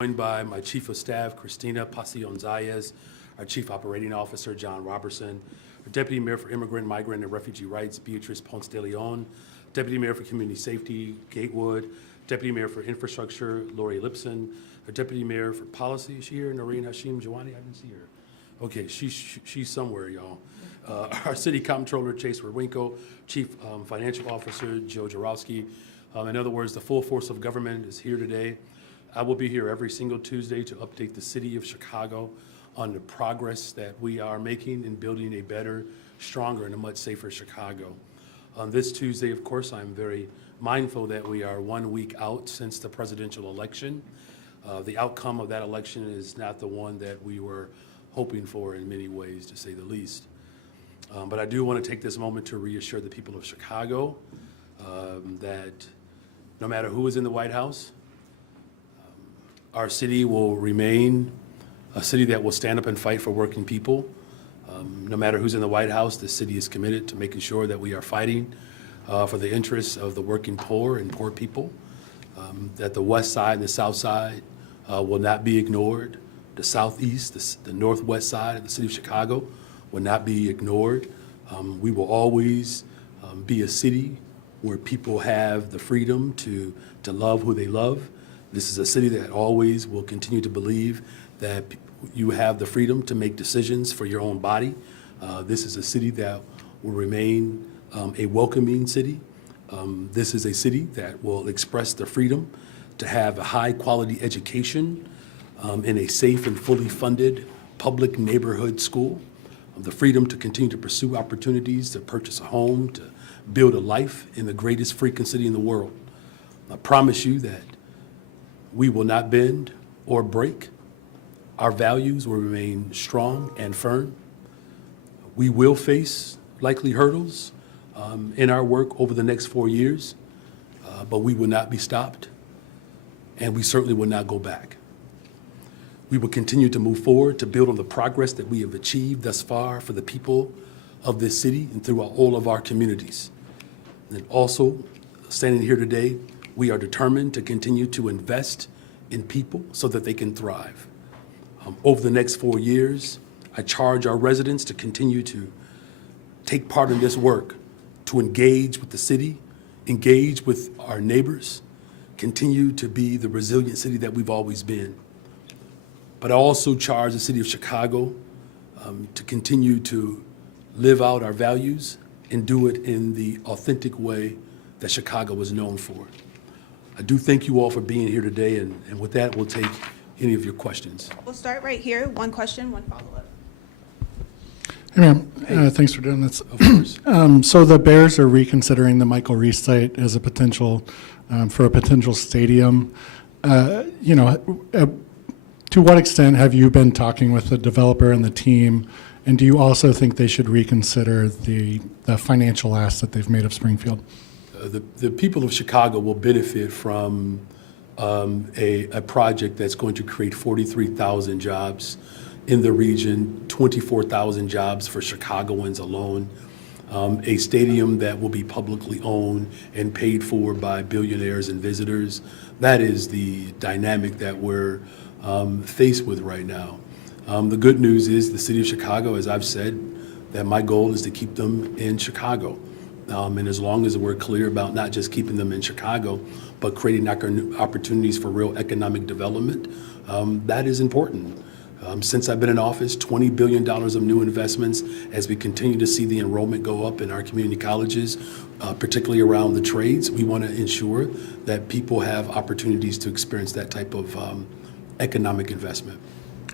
Joined by my Chief of Staff, Christina Pasion-Zayas, our Chief Operating Officer, John Robertson, our Deputy Mayor for Immigrant, Migrant, and Refugee Rights, Beatrice Ponce de Leon, Deputy Mayor for Community Safety, Gatewood, Deputy Mayor for Infrastructure, Lori Lipson, our Deputy Mayor for Policy, is she here? Noreen Hashim Jawani, I didn't see her. Okay, she's somewhere, y'all. Our City Comptroller, Chase Rewinko, Chief Financial Officer, Joe Jarowski. In other words, the full force of government is here today. I will be here every single Tuesday to update the city of Chicago on the progress that we are making in building a better, stronger, and a much safer Chicago. On this Tuesday, of course, I'm very mindful that we are 1 week out since the presidential election. The outcome of that election is not the one that we were hoping for in many ways, to say the least. But I do want to take this moment to reassure the people of Chicago that no matter who is in the White House, our city will remain a city that will stand up and fight for working people. No matter who's in the White House, the city is committed to making sure that we are fighting for the interests of the working poor and poor people, that the West Side and the South Side will not be ignored. The Southeast, the Northwest side of the city of Chicago will not be ignored. We will always be a city where people have the freedom to love who they love. This is a city that always will continue to believe that you have the freedom to make decisions for your own body. This is a city that will remain a welcoming city. This is a city that will express the freedom to have a high-quality education in a safe and fully funded public neighborhood school. The freedom to continue to pursue opportunities to purchase a home, to build a life in the greatest freaking city in the world. I promise you that we will not bend or break. Our values will remain strong and firm. We will face likely hurdles in our work over the next 4 years, but we will not be stopped, and we certainly will not go back. We will continue to move forward to build on the progress that we have achieved thus far for the people of this city and throughout all of our communities. And also, standing here today, we are determined to continue to invest in people so that they can thrive. Over the next 4 years, I charge our residents to continue to take part in this work, to engage with the city, engage with our neighbors, continue to be the resilient city that we've always been. But I also charge the city of Chicago to continue to live out our values and do it in the authentic way that Chicago was known for. I do thank you all for being here today, and with that, we'll take any of your questions. We'll start right here. One question, one follow-up. Hey, ma'am. Thanks for doing this. Of course. So the Bears are reconsidering the Michael Reese site as a potential, for a potential stadium. To what extent have you been talking with the developer and the team? And do you also think they should reconsider the financial ask that they've made of Springfield? The people of Chicago will benefit from a project that's going to create 43,000 jobs in the region, 24,000 jobs for Chicagoans alone, a stadium that will be publicly owned and paid for by billionaires and visitors. That is the dynamic that we're faced with right now. The good news is the city of Chicago, as I've said, that my goal is to keep them in Chicago. And as long as we're clear about not just keeping them in Chicago, but creating opportunities for real economic development, that is important. Since I've been in office, $20 billion of new investments as we continue to see the enrollment go up in our community colleges, particularly around the trades. We want to ensure that people have opportunities to experience that type of economic investment.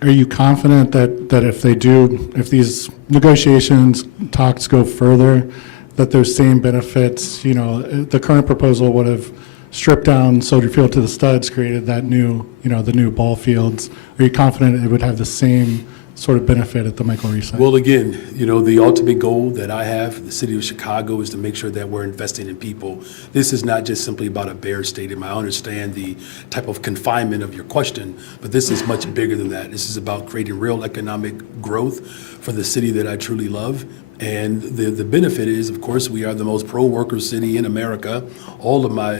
Are you confident that if these negotiations, talks go further, that those same benefits, the current proposal would have stripped down Soldier Field to the studs, created that new, the new ball fields? Are you confident it would have the same sort of benefit at the Michael Reese site? Well, again, the ultimate goal that I have for the city of Chicago is to make sure that we're investing in people. This is not just simply about a Bears stadium. I understand the type of confinement of your question, but this is much bigger than that. This is about creating real economic growth for the city that I truly love And the benefit is, of course, we are the most pro-worker city in America. All of my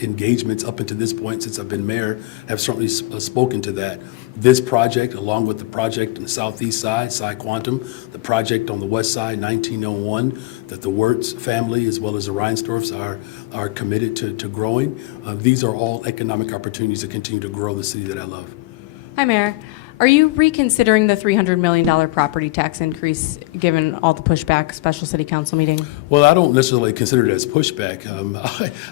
engagements up until this point since I've been mayor have certainly spoken to that. This project, along with the project on the southeast side, Psi Quantum, the project on the west side, 1901, that the Wirtz family as well as the Reinsdorfs are committed to growing. These are all economic opportunities to continue to grow the city that I love. Hi, Mayor. Are you reconsidering the $300 million property tax increase given all the pushback special city council meeting? Well, I don't necessarily consider it as pushback.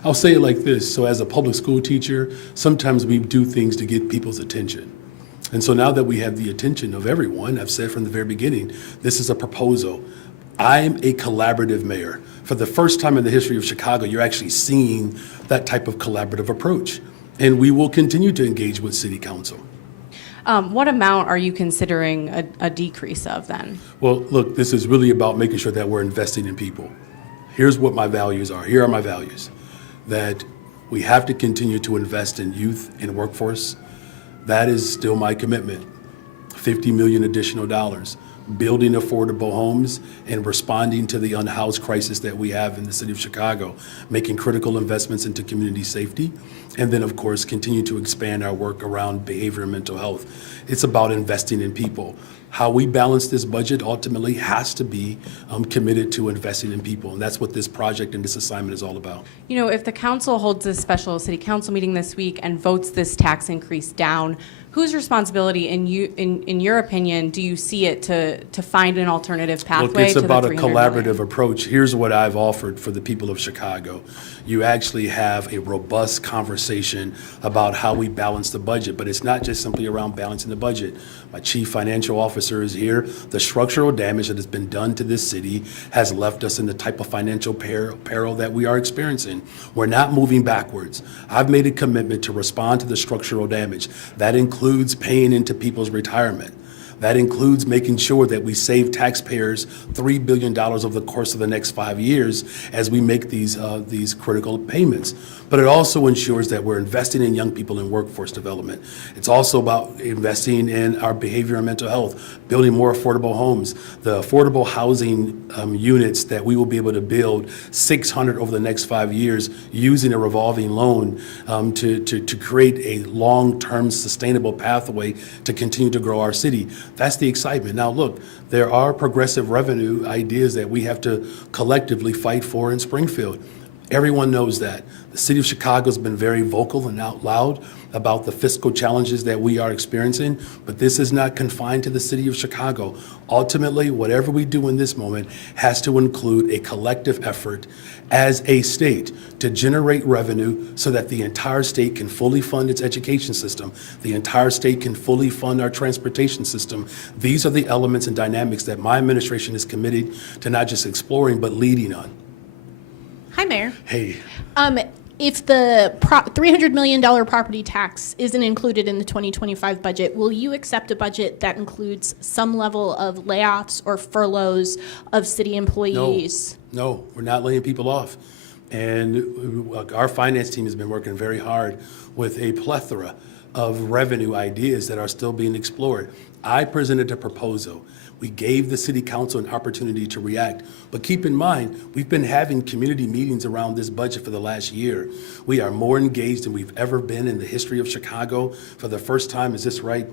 I'll say it like this. So as a public school teacher, sometimes we do things to get people's attention. And so now that we have the attention of everyone, I've said from the very beginning, this is a proposal. I'm a collaborative mayor. For the first time in the history of Chicago, you're actually seeing that type of collaborative approach. And we will continue to engage with city council. What amount are you considering a decrease of then? Well, look, this is really about making sure that we're investing in people. Here's what my values are. Here are my values. That we have to continue to invest in youth and workforce. That is still my commitment. $50 million additional dollars. Building affordable homes and responding to the unhoused crisis that we have in the city of Chicago, making critical investments into community safety, and then, of course, continue to expand our work around behavior and mental health. It's about investing in people. How we balance this budget ultimately has to be committed to investing in people, and that's what this project and this assignment is all about. You know, if the council holds a special city council meeting this week and votes this tax increase down, whose responsibility, in your opinion, do you see it to find an alternative pathway Look, it's to the about a $300 collaborative million? approach. Here's what I've offered for the people of Chicago. You actually have a robust conversation about how we balance the budget, but it's not just simply around balancing the budget. My chief financial officer is here. The structural damage that has been done to this city has left us in the type of financial peril that we are experiencing. We're not moving backwards. I've made a commitment to respond to the structural damage. That includes paying into people's retirement. That includes making sure that we save taxpayers $3 billion over the course of the next 5 years as we make these critical payments. But it also ensures that we're investing in young people in workforce development. It's also about investing in our behavior and mental health, building more affordable homes, the affordable housing units that we will be able to build 600 over the next 5 years using a revolving loan to create a long-term sustainable pathway to continue to grow our city. That's the excitement. Now, look, there are progressive revenue ideas that we have to collectively fight for in Springfield. Everyone knows that. The city of Chicago has been very vocal and out loud about the fiscal challenges that we are experiencing, but this is not confined to the city of Chicago. Ultimately, whatever we do in this moment has to include a collective effort as a state to generate revenue so that the entire state can fully fund its education system, the entire state can fully fund our transportation system. These are the elements and dynamics that my administration is committed to not just exploring, but leading on. Hi, Mayor. Hey. If the $300 million property tax isn't included in the 2025 budget, will you accept a budget that includes some level of layoffs or furloughs of city employees? No, we're not laying people off. And our finance team has been working very hard with a plethora of revenue ideas that are still being explored. I presented a proposal. We gave the city council an opportunity to react. But keep in mind, we've been having community meetings around this budget for the last year. We are more engaged than we've ever been in the history of Chicago. For the first time, is this right,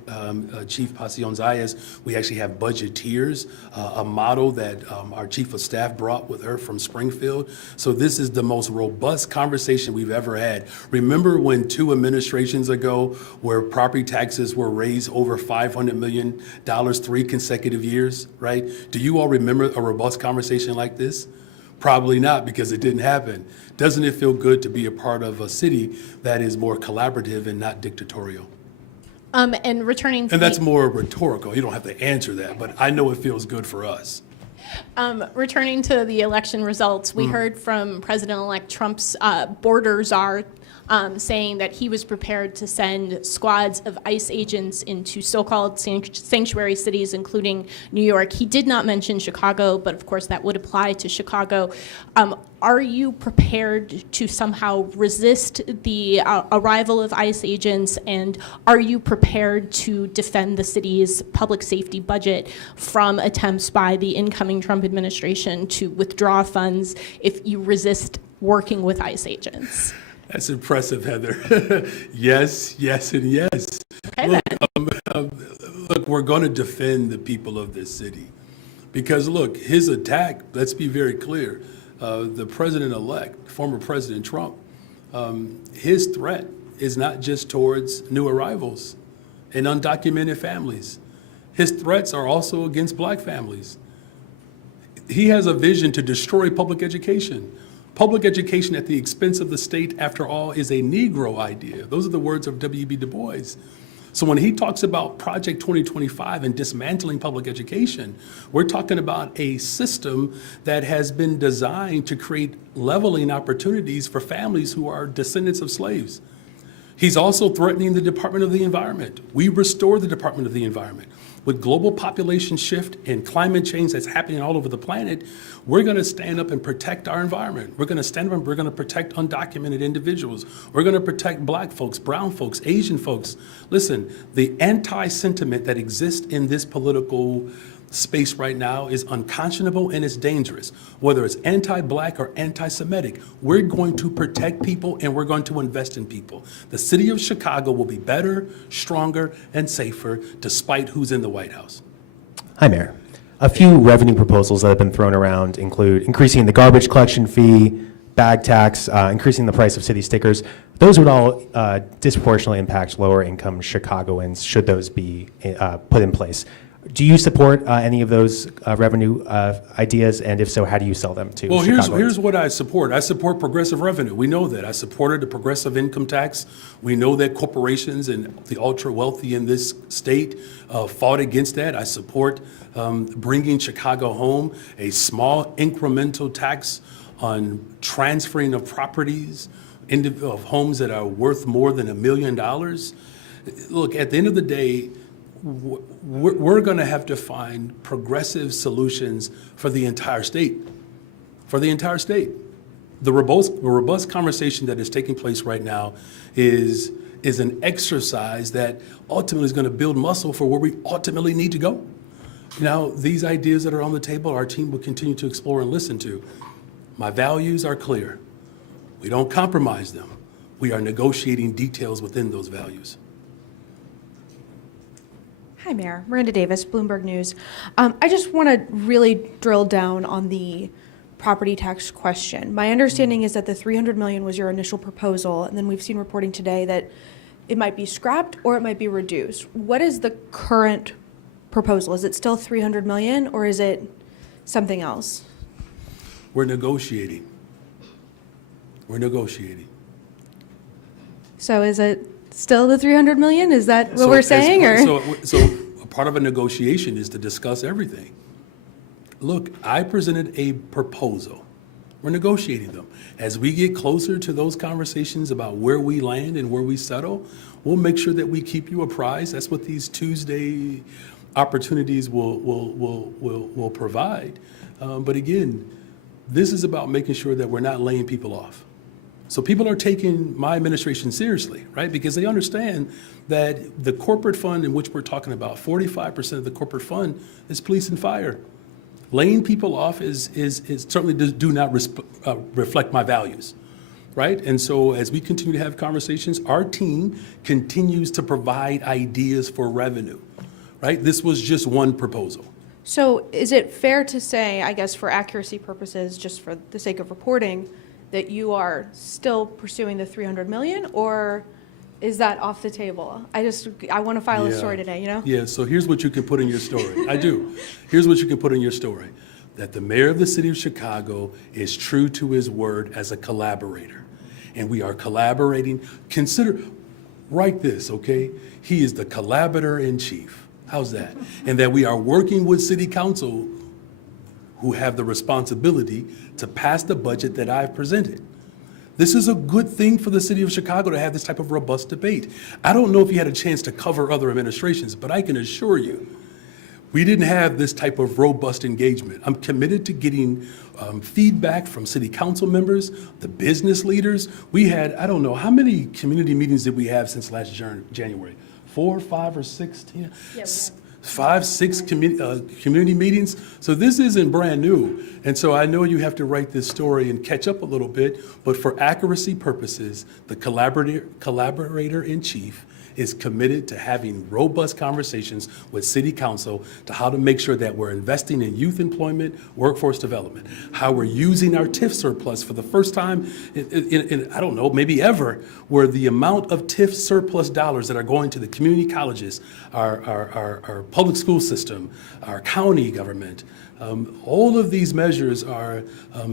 Chief Pacion-Zayas, we actually have budgeteers, a model that our chief of staff brought with her from Springfield. So this is the most robust conversation we've ever had. Remember when 2 administrations ago, where property taxes were raised over $500 million 3 consecutive years, right? Do you all remember a robust conversation like this? Probably not, because it didn't happen. Doesn't it feel good to be a part of a city that is more collaborative and not dictatorial? And returning to And that's more rhetorical. You don't have to answer that, but I know it feels good for us. returning to the election results, we heard from President-elect Trump's borders are saying that he was prepared to send squads of ICE agents into so-called sanctuary cities, including New York. He did not mention Chicago, but of course that would apply to Chicago. Are you prepared to somehow resist the arrival of ICE agents, and are you prepared to defend the city's public safety budget from attempts by the incoming Trump administration to withdraw funds if you resist working with ICE agents? That's impressive, Heather. Yes, yes, and yes. Okay, Look, we're going to defend the people of this city. Because, look, his attack, let's be very clear, the president-elect, former President Trump, his threat is not just towards new arrivals and undocumented families. His threats are also against black families. He has a vision to destroy public education. Public education at the expense of the state, after all, is a Negro idea. Those are the words of W.B. Du Bois. So when he talks about Project 2025 and dismantling public education, we're talking about a system that has been designed to create leveling opportunities for families who are descendants of slaves. He's also threatening the Department of the Environment. We restore the Department of the Environment. With global population shift and climate change that's happening all over the planet, we're going to stand up and protect our environment. We're going to stand up and we're going to protect undocumented individuals. We're going to protect black folks, brown folks, Asian folks. Listen, the anti-sentiment that exists in this political space right now is unconscionable and it's dangerous. Whether it's anti-black or anti-Semitic, we're going to protect people and we're going to invest in people. The city of Chicago will be better, stronger, and safer despite who's in the White House. Hi, Mayor. A few revenue proposals that have been thrown around include increasing the garbage collection fee, bag tax, increasing the price of city stickers. Those would all disproportionately impact lower income Chicagoans should those be put in place. Do you support any of those revenue ideas? And if so, how do you sell them to Chicagoans? Here's what I support. I support progressive revenue. We know that. I supported the progressive income tax. We know that corporations and the ultra wealthy in this state fought against that. I support bringing Chicago home, a small incremental tax on transferring of properties, of homes that are worth more than $1 million. Look, at the end of the day, we're going to have to find progressive solutions for the entire state. For the entire state. The robust conversation that is taking place right now is an exercise that ultimately is going to build muscle for where we ultimately need to go. Now, these ideas that are on the table, our team will continue to explore and listen to. My values are clear. We don't compromise them. We are negotiating details within those values. Hi, Mayor. Miranda Davis, Bloomberg News. I just want to really drill down on the property tax question. My understanding is that the $300 million was your initial proposal, and then we've seen reporting today that it might be scrapped or it might be reduced. What is the current proposal? Is it still $300 million or is it something else? We're negotiating. We're negotiating. So is it still the $300 million? Is that what we're saying? So a part of a negotiation is to discuss everything. Look, I presented a proposal. We're negotiating them. As we get closer to those conversations about where we land and where we settle, we'll make sure that we keep you apprised. That's what these Tuesday opportunities will provide. But again, this is about making sure that we're not laying people off. So people are taking my administration seriously, right? Because they understand that the corporate fund in which we're talking about, 45% of the corporate fund is police and fire. Laying people off is certainly do not reflect my values, right? And so as we continue to have conversations, our team continues to provide ideas for revenue, right? This was just one proposal. So is it fair to say, I guess for accuracy purposes, just for the sake of reporting, that you are still pursuing the $300 million, or is that off the table? I want to file a story today, you know? Yeah, so here's what you can put in your story. I do. Here's what you can put in your story. That the mayor of the city of Chicago is true to his word as a collaborator. And we are collaborating. Write this, okay? He is the collaborator in chief. How's that? And that we are working with city council who have the responsibility to pass the budget that I've presented. This is a good thing for the city of Chicago to have this type of robust debate. I don't know if you had a chance to cover other administrations, but I can assure you, we didn't have this type of robust engagement. I'm committed to getting feedback from city council members, the business leaders. We had, I don't know, how many community meetings did we have since last January? 4, 5, or 6? Tina? 5, 6 community meetings. So this isn't brand new. And so I know you have to write this story and catch up a little bit, but for accuracy purposes, the collaborator-in-chief is committed to having robust conversations with city council to how to make sure that we're investing in youth employment, workforce development, how we're using our TIF surplus for the first time in I don't know, maybe ever, where the amount of TIF surplus dollars that are going to the community colleges, our public school system, our county government, all of these measures are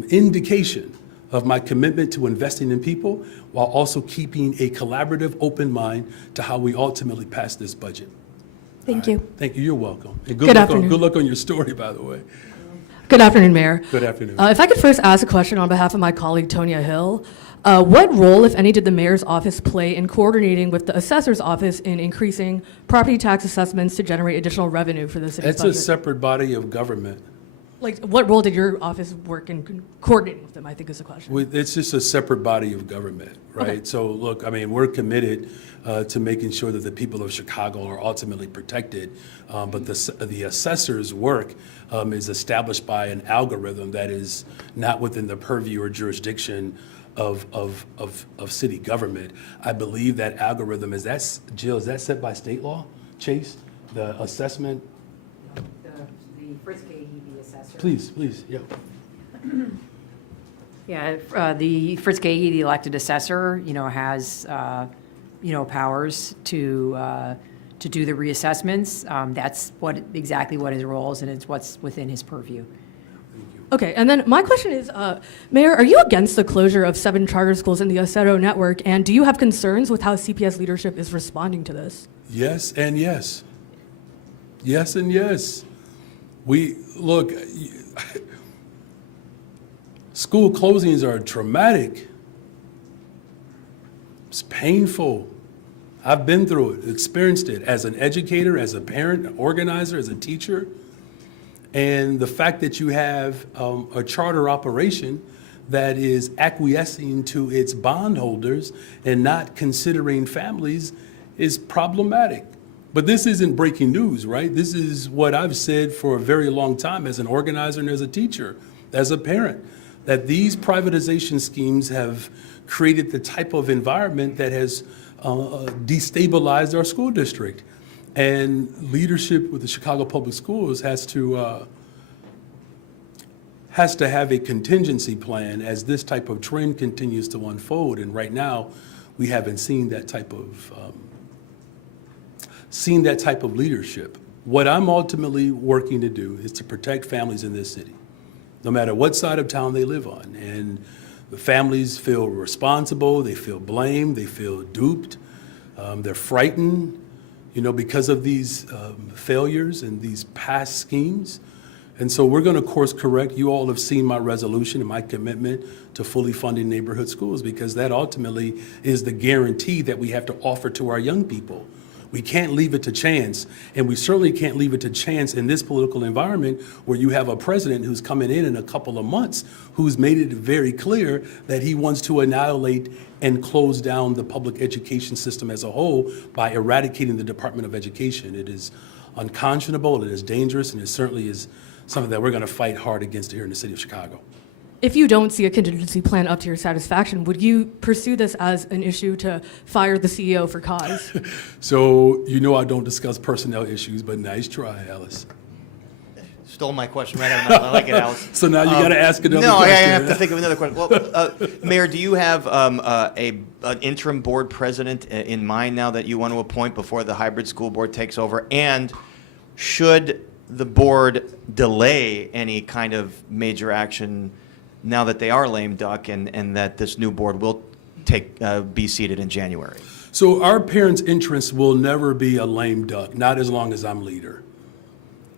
indication of my commitment to investing in people while also keeping a collaborative, open mind to how we ultimately pass this budget. Thank you. Thank you. You're welcome. And Good afternoon. Good luck on your story, by the way. Good afternoon, Mayor. Good afternoon. If I could first ask a question on behalf of my colleague, Tonya Hill. What role, if any, did the mayor's office play in coordinating with the assessor's office in increasing property tax assessments to generate additional revenue for the city's It's a budget? separate body of government. Like, what role did your office work in coordinating with them, I think is the question. It's just a separate body of government, right? Okay. So look, I mean, we're committed to making sure that the people of Chicago are ultimately protected. But the assessor's work is established by an algorithm that is not within the purview or jurisdiction of city government. I believe that algorithm Jill, is that set by state law, Chase? The assessment? The first KEB assessor. Please, yeah. Yeah, the first KEB, the elected assessor, has, powers to do the reassessments. That's exactly what his role is, and it's what's within his purview. Okay, and then my question is, Mayor, are you against the closure of 7 charter schools in the Assessor network, and do you have concerns with how CPS leadership is responding to this? Yes and yes. Yes and yes. Look, school closings are traumatic. It's painful. I've been through it, experienced it as an educator, as a parent, an organizer, as a teacher. And the fact that you have a charter operation that is acquiescing to its bondholders and not considering families is problematic. But this isn't breaking news, right? This is what I've said for a very long time as an organizer and as a teacher, as a parent, that these privatization schemes have created the type of environment that has destabilized our school district. And leadership with the Chicago Public Schools has to have a contingency plan as this type of trend continues to unfold. And right now, we haven't seen that type of leadership. What I'm ultimately working to do is to protect families in this city, no matter what side of town they live on. And the families feel responsible, they feel blamed, they feel duped, they're frightened, because of these failures and these past schemes. And so we're going to course correct. You all have seen my resolution and my commitment to fully funding neighborhood schools, because that ultimately is the guarantee that we have to offer to our young people. We can't leave it to chance, and we certainly can't leave it to chance in this political environment where you have a president who's coming in a couple of months who's made it very clear that he wants to annihilate and close down the public education system as a whole by eradicating the Department of Education. It is unconscionable, it is dangerous, and it certainly is something that we're going to fight hard against here in the city of Chicago. If you don't see a contingency plan up to your satisfaction, would you pursue this as an issue to fire the CEO for cause? So, I don't discuss personnel issues, but nice try, Alice. Stole my question right out of my mouth. I like it, Alice. So now you got to ask another No, I question. have to think of another question. Well, Mayor, do you have an interim board president in mind now that you want to appoint before the hybrid school board takes over? And should the board delay any kind of major action now that they are lame duck and that this new board will be seated in January? So our parents' interests will never be a lame duck, not as long as I'm leader.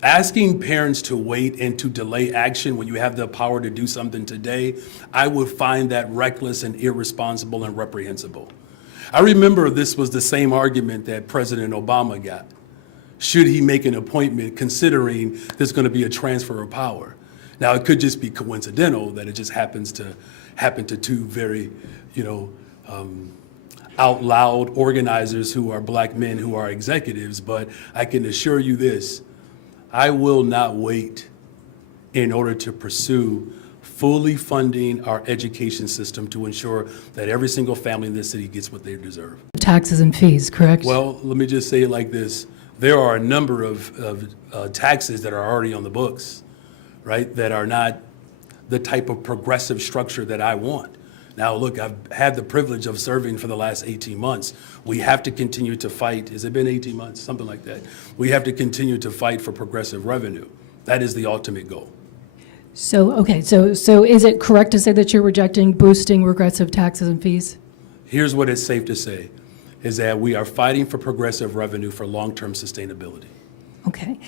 asking parents to wait and to delay action when you have the power to do something today, I would find that reckless and irresponsible and reprehensible. I remember this was the same argument that President Obama got. Should he make an appointment considering there's going to be a transfer of power? Now, it could just be coincidental that it just happens to happen to two very, out loud organizers who are black men who are executives, but I can assure you this, I will not wait in order to pursue fully funding our education system to ensure that every single family in this city gets what they deserve. Taxes and fees, correct? Well, let me just say it like this. There are a number of taxes that are already on the books, right, that are not the type of progressive structure that I want. Now, look, I've had the privilege of serving for the last 18 months. We have to continue to fight. Has it been 18 months? Something like that. We have to continue to fight for progressive revenue. That is the ultimate goal. So, okay, so is it correct to say that you're rejecting boosting regressive taxes and fees? Here's what it's safe to say, is that we are fighting for progressive revenue for long-term sustainability. Okay.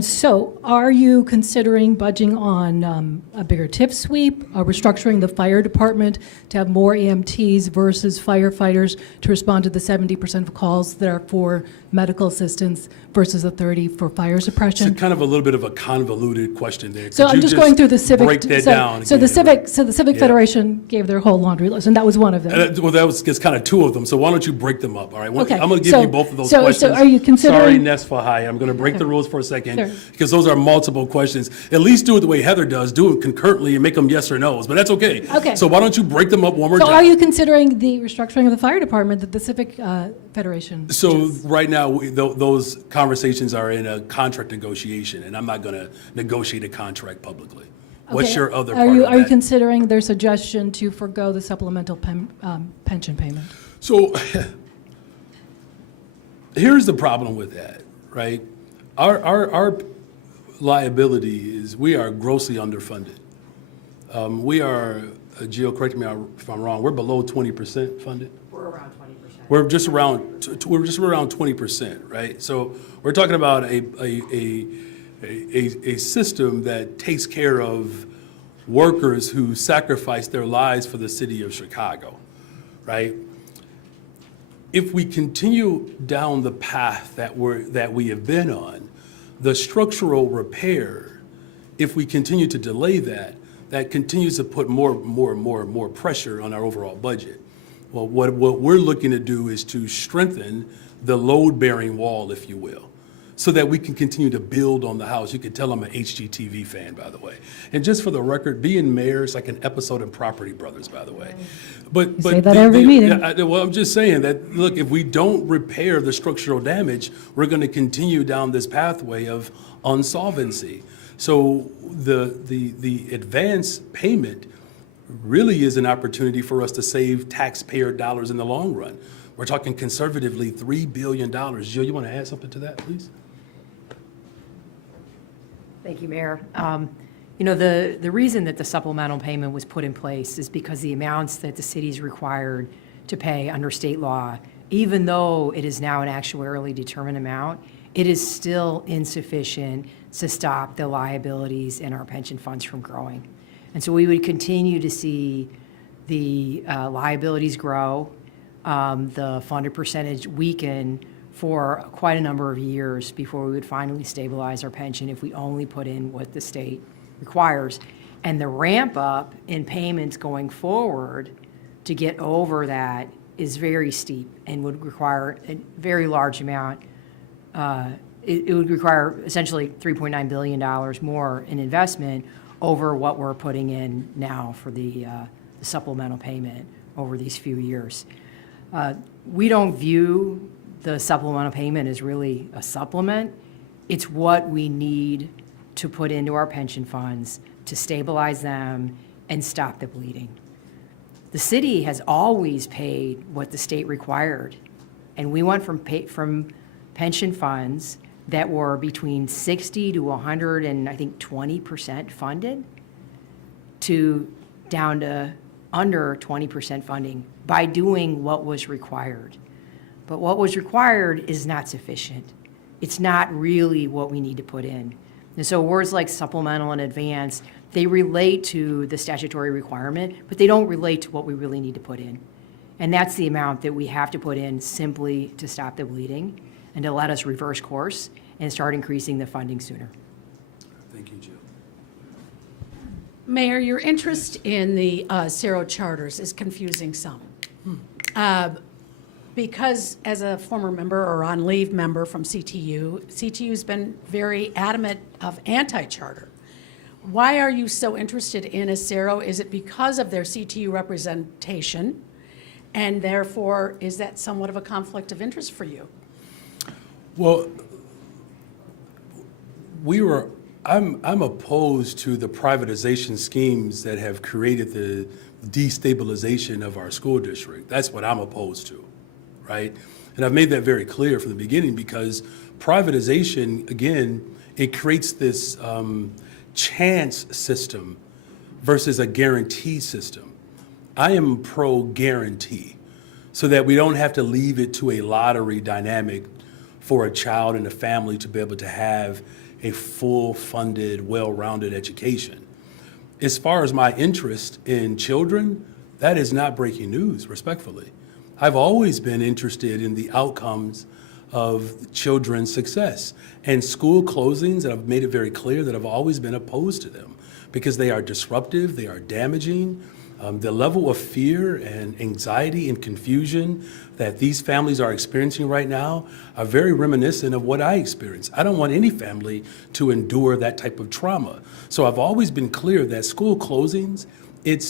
So are you considering budging on a bigger TIF sweep, restructuring the fire department to have more EMTs versus firefighters to respond to the 70% of calls that are for medical assistance versus the 30 for fire It's suppression? kind of a little bit of a convoluted question there. So Could I'm you just going through the civic. Break that so, down. So the again? Civic Yeah. Federation gave their whole laundry list, and that was one of them. Well, that was just kind of two of them, so why don't you break them up, all right? Okay, I'm going to give so- you both of those so questions. are you considering- Sorry, Nesfahai, I'm going to break the rules for a second, Sure. because those are multiple questions. At least do it the way Heather does, do it concurrently and make them yes or no's, but that's okay. Okay. So why don't you break them up one more So time? are you considering the restructuring of the fire department that the Civic Federation? So right now, those conversations are in a contract negotiation, and I'm not going to negotiate a contract publicly. What's Okay. your other Are part you, of Are you that? considering their suggestion to forego the supplemental pension payment? So here's the problem with that, right? Our liability is we are grossly underfunded. We are, Jill, correct me if I'm wrong, we're below 20% funded. We're around 20%. We're just around 20%, right? So we're talking about a system that takes care of workers who sacrifice their lives for the city of Chicago, right? If we continue down the path that we have been on, the structural repair, if we continue to delay that, that continues to put more pressure on our overall budget. Well, what we're looking to do is to strengthen the load-bearing wall, if you will, so that we can continue to build on the house. You can tell I'm an HGTV fan, by the way. And just for the record, being mayor is like an episode in Property Brothers, by the way. But say that every meeting. well, I'm just saying that, look, if we don't repair the structural damage, we're going to continue down this pathway of insolvency. So the advance payment really is an opportunity for us to save taxpayer dollars in the long run. We're talking conservatively $3 billion. Jill, you want to add something to that, please? Thank you, Mayor. The reason that the supplemental payment was put in place is because the amounts that the city's required to pay under state law, even though it is now an actuarially determined amount, it is still insufficient to stop the liabilities in our pension funds from growing. And so we would continue to see the liabilities grow, the funded percentage weaken for quite a number of years before we would finally stabilize our pension if we only put in what the state requires. And the ramp up in payments going forward to get over that is very steep and would require a very large amount. It would require essentially $3.9 billion more in investment over what we're putting in now for the supplemental payment over these few years. We don't view the supplemental payment as really a supplement. It's what we need to put into our pension funds to stabilize them and stop the bleeding. The city has always paid what the state required, and we went from pension funds that were between 60 to 100 and I think 20% funded to down to under 20% funding by doing what was required. But what was required is not sufficient. It's not really what we need to put in. And so words like supplemental and advance, they relate to the statutory requirement, but they don't relate to what we really need to put in. And that's the amount that we have to put in simply to stop the bleeding and to let us reverse course and start increasing the funding sooner. Thank you, Jill. Mayor, your interest in the Cerro charters is confusing some. Because as a former member or on leave member from CTU's been very adamant of anti-charter. Why are you so interested in a Cerro? Is it because of their CTU representation? And therefore, is that somewhat of a conflict of interest for you? Well, I'm opposed to the privatization schemes that have created the destabilization of our school district. That's what I'm opposed to, right? And I've made that very clear from the beginning because privatization, again, it creates this chance system versus a guarantee system. I am pro guarantee so that we don't have to leave it to a lottery dynamic for a child and a family to be able to have a full funded, well-rounded education. As far as my interest in children, that is not breaking news, respectfully. I've always been interested in the outcomes of children's success. And school closings, and I've made it very clear that I've always been opposed to them because they are disruptive, they are damaging. The level of fear and anxiety and confusion that these families are experiencing right now are very reminiscent of what I experienced. I don't want any family to endure that type of trauma. So I've always been clear that school closings, it's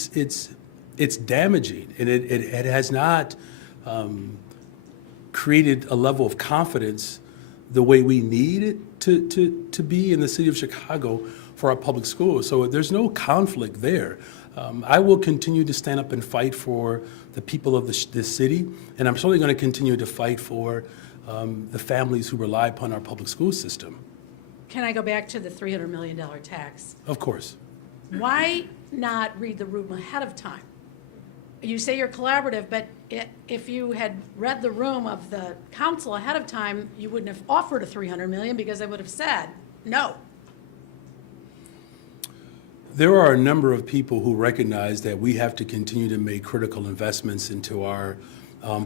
damaging, and it has not created a level of confidence the way we need it to be in the city of Chicago for our public schools. So there's no conflict there. I will continue to stand up and fight for the people of this city, and I'm certainly going to continue to fight for the families who rely upon our public school system. Can I go back to the $300 million tax? Of course. Why not read the room ahead of time? You say you're collaborative, but if you had read the room of the council ahead of time, you wouldn't have offered a $300 million because they would have said no. There are a number of people who recognize that we have to continue to make critical investments into our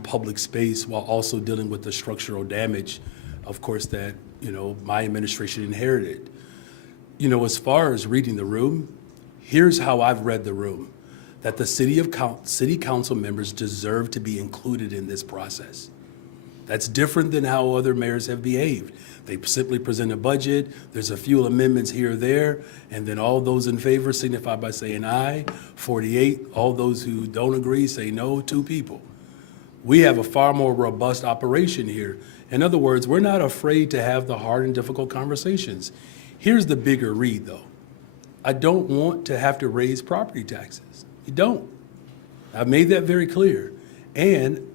public space while also dealing with the structural damage, of course, that my administration inherited. As far as reading the room, here's how I've read the room: that the city council members deserve to be included in this process. That's different than how other mayors have behaved. They simply present a budget, there's a few amendments here or there, and then all those in favor signify by saying aye, 48. All those who don't agree say no, 2 people. We have a far more robust operation here. In other words, we're not afraid to have the hard and difficult conversations. Here's the bigger read, though. I don't want to have to raise property taxes. You don't. I've made that very clear. And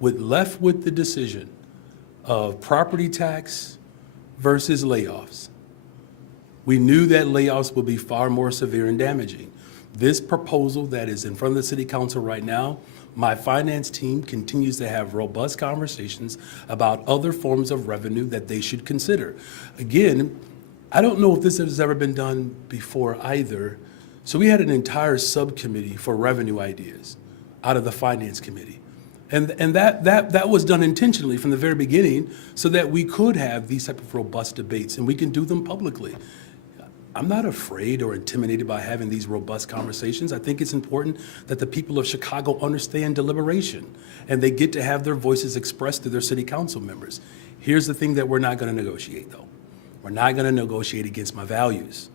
left with the decision of property tax versus layoffs. We knew that layoffs would be far more severe and damaging. This proposal that is in front of the city council right now, my finance team continues to have robust conversations about other forms of revenue that they should consider. Again, I don't know if this has ever been done before either. So we had an entire subcommittee for revenue ideas out of the finance committee. And that was done intentionally from the very beginning so that we could have these type of robust debates, and we can do them publicly. I'm not afraid or intimidated by having these robust conversations. I think it's important that the people of Chicago understand deliberation, and they get to have their voices expressed through their city council members. Here's the thing that we're not going to negotiate, though. We're not going to negotiate against my values.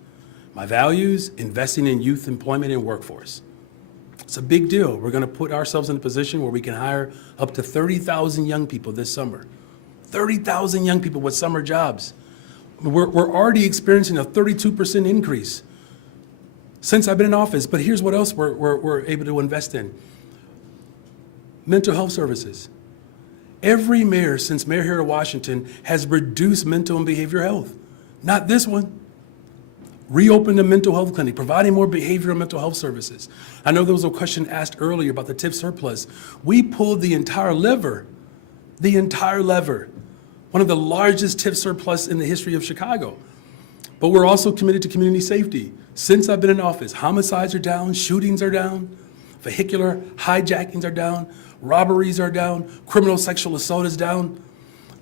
My values, investing in youth employment and workforce. It's a big deal. We're going to put ourselves in a position where we can hire up to 30,000 young people this summer. 30,000 young people with summer jobs. We're already experiencing a 32% increase since I've been in office. But here's what else we're able to invest in. Mental health services. Every mayor since Mayor here in Washington has reduced mental and behavioral health. Not this one. Reopen the mental health clinic, providing more behavioral mental health services. I know there was a question asked earlier about the TIF surplus. We pulled the entire lever. One of the largest TIF surplus in the history of Chicago. But we're also committed to community safety. Since I've been in office, homicides are down, shootings are down, vehicular hijackings are down, robberies are down, criminal sexual assault is down.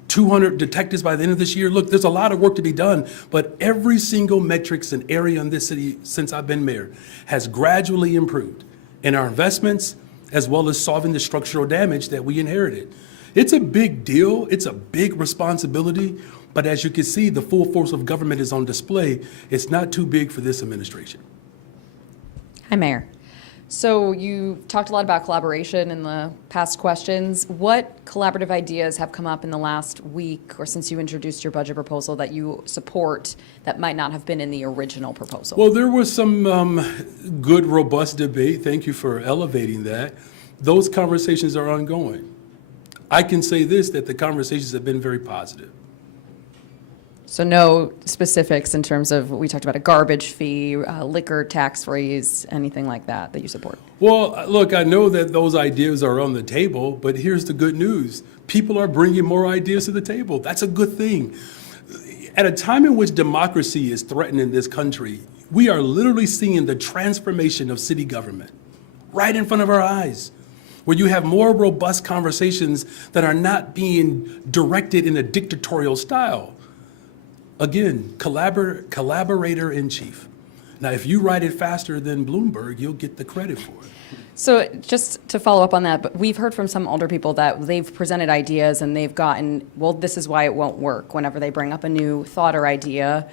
200 detectives by the end of this year. Look, there's a lot of work to be done, but every single metrics and area in this city since I've been mayor has gradually improved in our investments as well as solving the structural damage that we inherited. It's a big deal, it's a big responsibility, but as you can see, the full force of government is on display. It's not too big for this administration. Hi, Mayor. So you talked a lot about collaboration in the past questions. What collaborative ideas have come up in the last week or since you introduced your budget proposal that you support that might not have been in the original proposal? Well, there was some good, robust debate. Thank you for elevating that. Those conversations are ongoing. I can say this, that the conversations have been very positive. So no specifics in terms of, we talked about a garbage fee, liquor tax raise, anything like that that you support? Well, look, I know that those ideas are on the table, but here's the good news. People are bringing more ideas to the table. That's a good thing. At a time in which democracy is threatened in this country, we are literally seeing the transformation of city government right in front of our eyes, where you have more robust conversations that are not being directed in a dictatorial style. Again, collaborator in chief. Now, if you write it faster than Bloomberg, you'll get the credit for it. So just to follow up on that, but we've heard from some older people that they've presented ideas and they've gotten, well, this is why it won't work whenever they bring up a new thought or idea.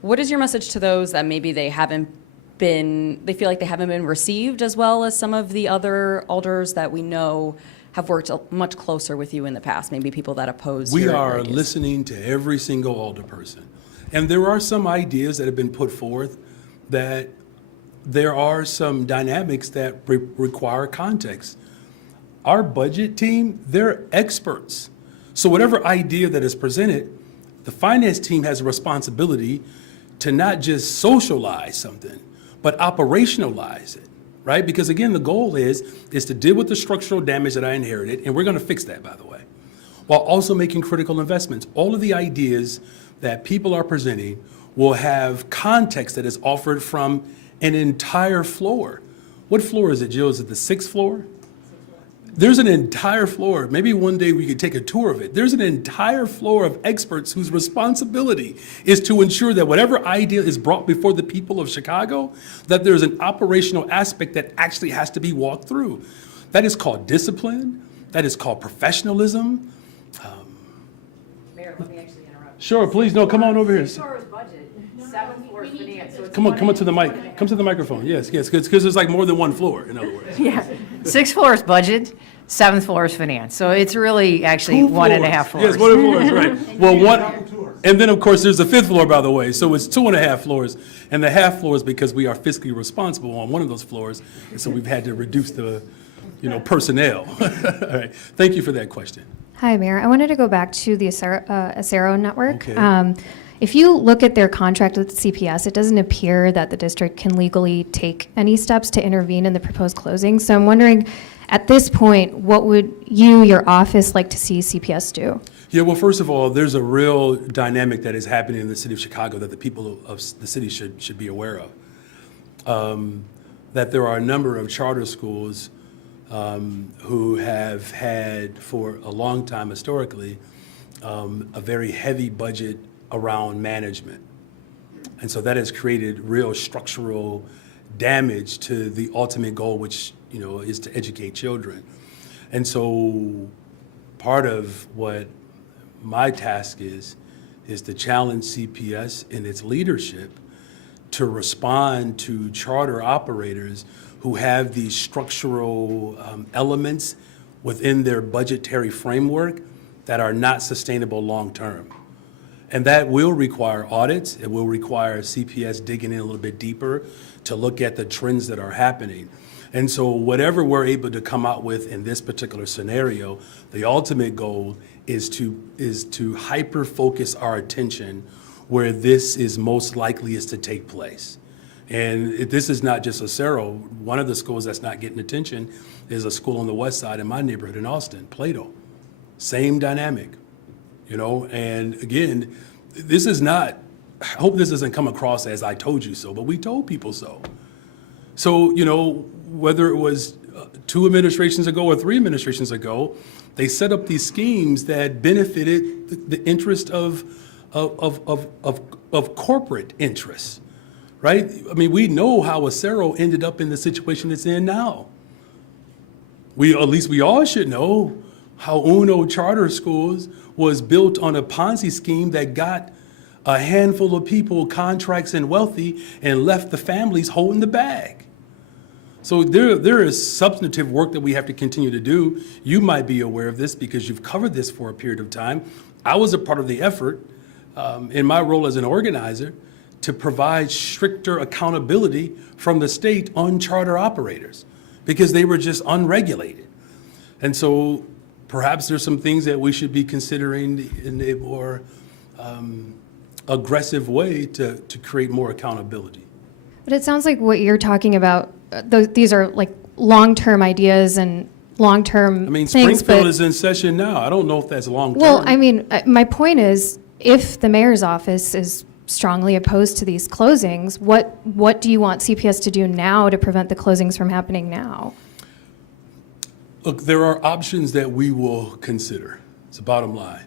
What is your message to those that maybe they feel like they haven't been received as well as some of the other alders that we know have worked much closer with you in the past, maybe people that oppose We your are ideas? listening to every single older person. And there are some ideas that have been put forth that there are some dynamics that require context. Our budget team, they're experts. So whatever idea that is presented, the finance team has a responsibility to not just socialize something, but operationalize it, right? Because again, the goal is to deal with the structural damage that I inherited, and we're gonna fix that, by the way, while also making critical investments. All of the ideas that people are presenting will have context that is offered from an entire floor. What floor is it, Jill? Is it the 6th floor? There's an entire floor. Maybe one day we could take a tour of it. There's an entire floor of experts whose responsibility is to ensure that whatever idea is brought before the people of Chicago, that there's an operational aspect that actually has to be walked through. That is called discipline. That is called professionalism. Mayor, let me actually interrupt. Sure, please, no, come on over here. budget, 7th floor finance, so it's Come on to the mic. Come to the microphone. Yes, because there's like more than one floor, in other words. Yeah, 6th floor is budget, 7th floor is finance, so it's really actually 1.5 floors. Yes, 1.5 floors, right. Well, and then, of course, there's the 5th floor, by the way, so it's 2.5 floors. And the half floor is because we are fiscally responsible on one of those floors, and so we've had to reduce the, personnel. All right, thank you for that question. Hi, Mayor. I wanted to go back to the Assessor network. Okay. If you look at their contract with CPS, it doesn't appear that the district can legally take any steps to intervene in the proposed closing. So I'm wondering, at this point, what would your office like to see CPS do? Yeah, well, first of all, there's a real dynamic that is happening in the city of Chicago that the people of the city should be aware of. That there are a number of charter schools who have had for a long time historically a very heavy budget around management. And so that has created real structural damage to the ultimate goal, which is to educate children. And so part of what my task is to challenge CPS in its leadership to respond to charter operators who have these structural elements within their budgetary framework that are not sustainable long-term. And that will require audits. It will require CPS digging in a little bit deeper to look at the trends that are happening. And so whatever we're able to come out with in this particular scenario, the ultimate goal is to hyper-focus our attention where this is most likely is to take place. And this is not just Assessor. One of the schools that's not getting attention is a school on the west side in my neighborhood in Austin, Plato. Same dynamic, And again, this is not I hope this doesn't come across as I told you so, but we told people so. So, you know, whether it was 2 administrations ago or 3 administrations ago, they set up these schemes that benefited the interest of corporate interests, right? I mean, we know how Assessor ended up in the situation it's in now. At least we all should know how Uno Charter Schools was built on a Ponzi scheme that got a handful of people contracts and wealthy and left the families holding the bag. So there is substantive work that we have to continue to do. You might be aware of this because you've covered this for a period of time. I was a part of the effort in my role as an organizer to provide stricter accountability from the state on charter operators because they were just unregulated. And so perhaps there's some things that we should be considering in a more aggressive way to create more accountability. But it sounds like what you're talking about, these are like long-term ideas and long-term I mean, things. Springfield but- is in session now. I don't know if that's long-term. Well, I mean, my point is, if the mayor's office is strongly opposed to these closings, what do you want CPS to do now to prevent the closings from happening now? Look, there are options that we will consider. It's the bottom line.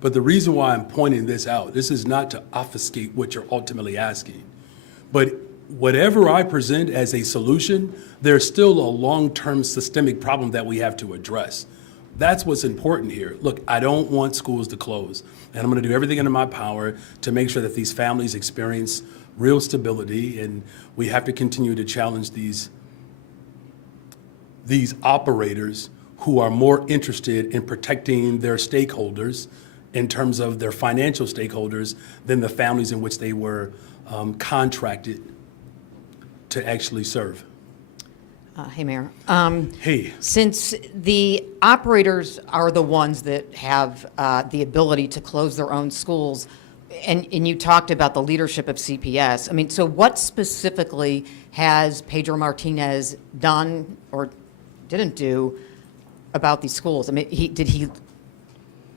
But the reason why I'm pointing this out, this is not to obfuscate what you're ultimately asking. But whatever I present as a solution, there's still a long-term systemic problem that we have to address. That's what's important here. Look, I don't want schools to close, and I'm going to do everything in my power to make sure that these families experience real stability, and we have to continue to challenge these operators who are more interested in protecting their stakeholders in terms of their financial stakeholders than the families in which they were contracted to actually serve. Hey, Mayor. Hey. Since the operators are the ones that have the ability to close their own schools, and you talked about the leadership of CPS, I mean, so what specifically has Pedro Martinez done or didn't do about these schools? I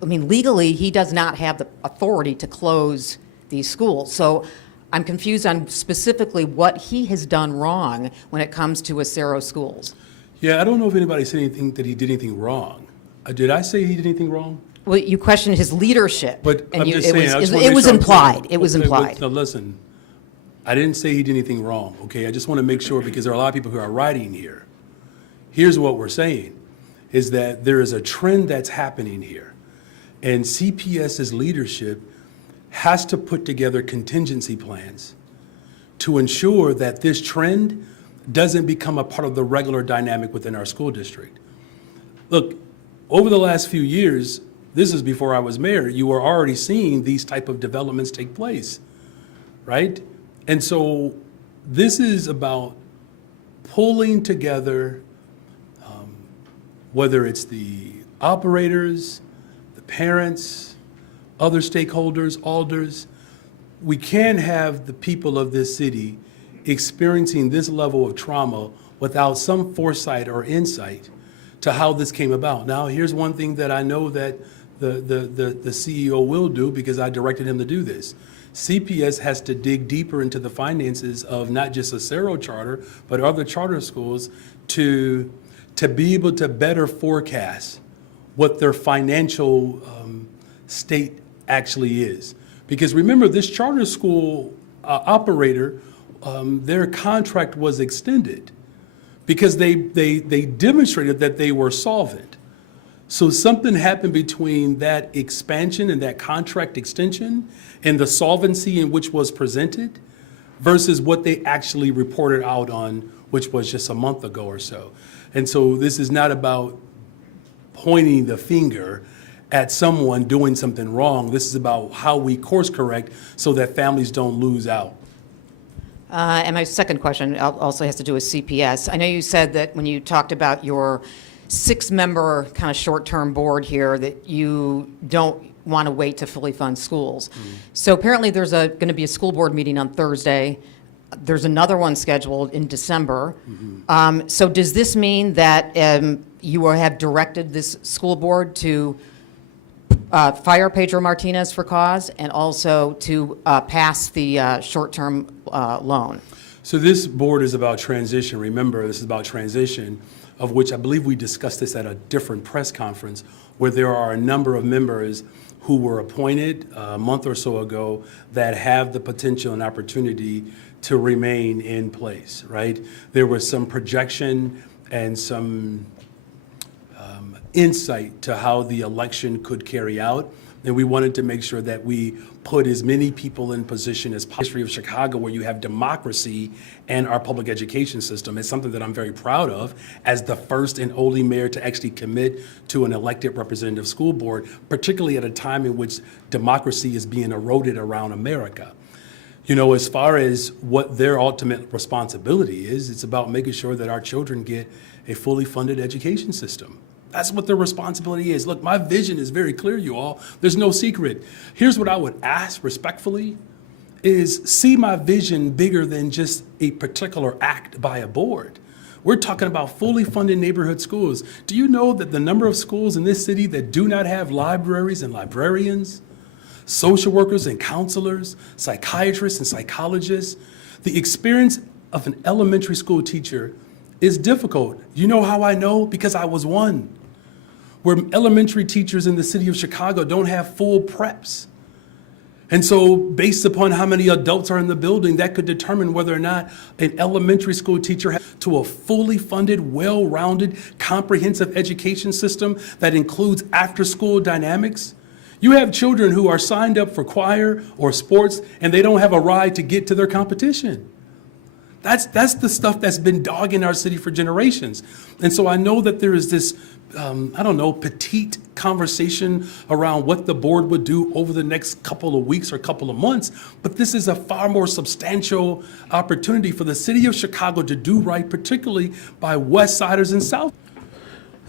mean, legally, he does not have the authority to close these schools. So I'm confused on specifically what he has done wrong when it comes to Assessor schools. Yeah, I don't know if anybody said anything that he did anything wrong. Did I say he did anything wrong? Well, you questioned his leadership. But and I'm just it saying, I just wanna it make was sure I'm implied. clear. It was Okay, implied. Now, listen, I didn't say he did anything wrong, okay? I just want to make sure because there are a lot of people who are writing here. Here's what we're saying, is that there is a trend that's happening here. And CPS's leadership has to put together contingency plans to ensure that this trend doesn't become a part of the regular dynamic within our school district. Look, over the last few years, this is before I was mayor, you were already seeing these type of developments take place, right? And so this is about pulling together, whether it's the operators, the parents, other stakeholders, alders. We can't have the people of this city experiencing this level of trauma without some foresight or insight to how this came about. Now, here's one thing that I know that the CEO will do because I directed him to do this. CPS has to dig deeper into the finances of not just Assessor charter, but other charter schools to be able to better forecast what their financial state actually is. Because remember, this charter school operator, their contract was extended because they demonstrated that they were solvent. So something happened between that expansion and that contract extension and the solvency in which was presented versus what they actually reported out on, which was just a month ago or so. And so this is not about pointing the finger at someone doing something wrong. This is about how we course correct so that families don't lose out. And my second question also has to do with CPS. I know you said that when you talked about your 6-member kind of short-term board here that you don't want to wait to fully fund schools. So apparently there's going to be a school board meeting on Thursday. There's another one scheduled in December. So does this mean that you have directed this school board to fire Pedro Martinez for cause and also to pass the short-term loan. So this board is about transition. Remember, this is about transition, of which I believe we discussed this at a different press conference, where there are a number of members who were appointed a month or so ago that have the potential and opportunity to remain in place, right? There was some projection and some insight to how the election could carry out. And we wanted to make sure that we put as many people in position as possible. History of Chicago, where you have democracy and our public education system, is something that I'm very proud of as the first and only mayor to actually commit to an elected representative school board, particularly at a time in which democracy is being eroded around America. You know, as far as what their ultimate responsibility is, it's about making sure that our children get a fully funded education system. That's what their responsibility is. Look, my vision is very clear, you all. There's no secret. Here's what I would ask respectfully is see my vision bigger than just a particular act by a board. We're talking about fully funded neighborhood schools. Do you know that the number of schools in this city that do not have libraries and librarians, social workers and counselors, psychiatrists and psychologists, the experience of an elementary school teacher is difficult. You know how I know? Because I was one. Where elementary teachers in the city of Chicago don't have full preps. And so based upon how many adults are in the building, that could determine whether or not an elementary school teacher has to a fully funded, well-rounded, comprehensive education system that includes after-school dynamics. You have children who are signed up for choir or sports and they don't have a ride to get to their competition. That's the stuff that's been dogging our city for generations. And so I know that there is this, petite conversation around what the board would do over the next couple of weeks or couple of months, but this is a far more substantial opportunity for the city of Chicago to do right, particularly by West Siders and South.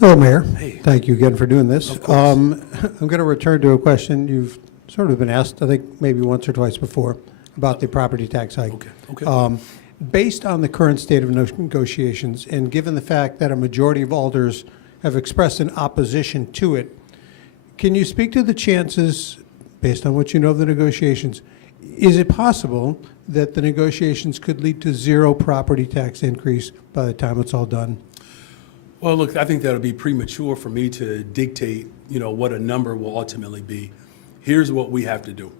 Hello, Mayor. Hey. Thank you again for doing this. Of course. I'm going to return to a question you've sort of been asked, I think maybe once or twice before, about the property tax hike. Okay. Based on the current state of negotiations, and given the fact that a majority of alders have expressed an opposition to it, can you speak to the chances, based on what you know of the negotiations, is it possible that the negotiations could lead to zero property tax increase by the time it's all done? Well, look, I think that would be premature for me to dictate, what a number will ultimately be. Here's what we have to do.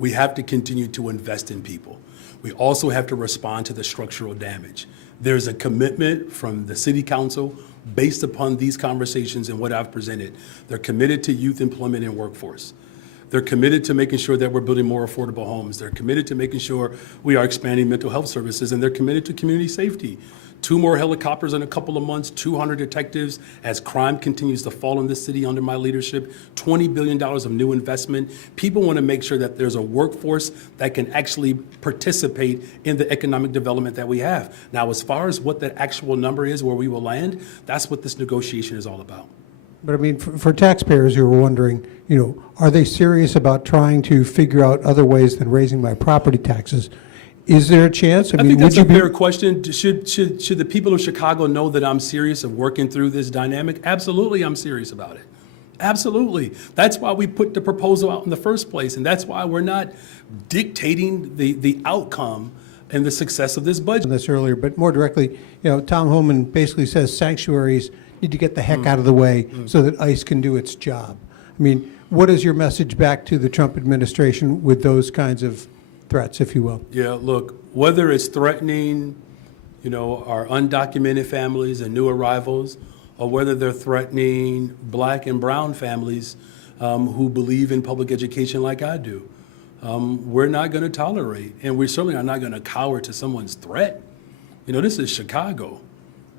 We have to continue to invest in people. We also have to respond to the structural damage. There's a commitment from the city council based upon these conversations and what I've presented. They're committed to youth employment and workforce. They're committed to making sure that we're building more affordable homes. They're committed to making sure we are expanding mental health services, and they're committed to community safety. 2 more helicopters in a couple of months, 200 detectives as crime continues to fall in this city under my leadership, $20 billion of new investment. People want to make sure that there's a workforce that can actually participate in the economic development that we have. Now, as far as what that actual number is, where we will land, that's what this negotiation is all about. But I mean, for taxpayers who are wondering, are they serious about trying to figure out other ways than raising my property taxes? Is there a chance? I think that's a fair question. Should the people of Chicago know that I'm serious of working through this dynamic? Absolutely, I'm serious about it. Absolutely. That's why we put the proposal out in the first place, and that's why we're not dictating the outcome and the success of this budget. This earlier, but more directly, Tom Homan basically says sanctuaries need to get the heck out of the way so that ICE can do its job. I mean, what is your message back to the Trump administration with those kinds of threats, if you will? Yeah, look, whether it's threatening, our undocumented families and new arrivals, or whether they're threatening Black and brown families who believe in public education like I do, we're not going to tolerate, and we certainly are not going to cower to someone's threat. This is Chicago,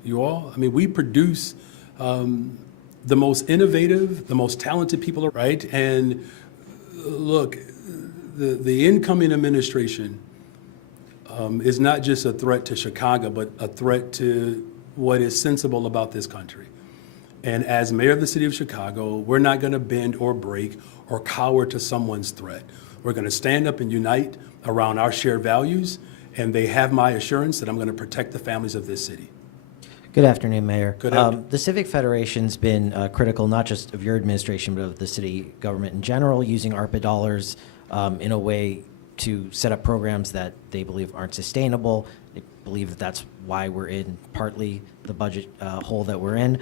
you all. I mean, we produce the most innovative, the most talented people, right? And look, the incoming administration is not just a threat to Chicago, but a threat to what is sensible about this country. And as mayor of the city of Chicago, we're not going to bend or break or cower to someone's threat. We're going to stand up and unite around our shared values, and they have my assurance that I'm going to protect the families of this city. Good afternoon, Mayor. Good afternoon. The Civic Federation's been critical not just of your administration, but of the city government in general, using ARPA dollars in a way to set up programs that they believe aren't sustainable. They believe that that's why we're in partly the budget hole that we're in.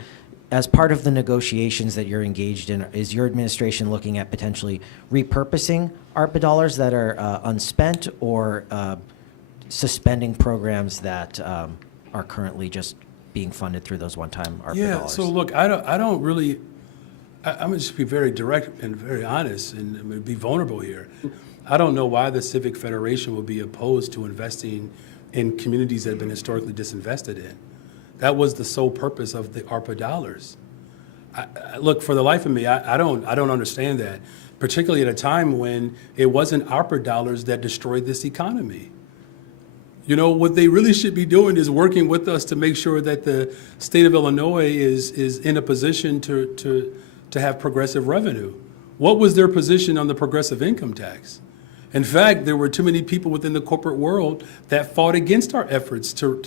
As part of the negotiations that you're engaged in, is your administration looking at potentially repurposing ARPA dollars that are unspent, or suspending programs that are currently just being funded through those one-time ARPA Yeah, dollars? so look, I don't really, I'm gonna just be very direct and very honest and I'm gonna be vulnerable here. I don't know why the Civic Federation would be opposed to investing in communities that have been historically disinvested in. That was the sole purpose of the ARPA dollars. Look, for the life of me, I don't understand that, particularly at a time when it wasn't ARPA dollars that destroyed this economy. You know, what they really should be doing is working with us to make sure that the state of Illinois is in a position to have progressive revenue. What was their position on the progressive income tax? In fact, there were too many people within the corporate world that fought against our efforts to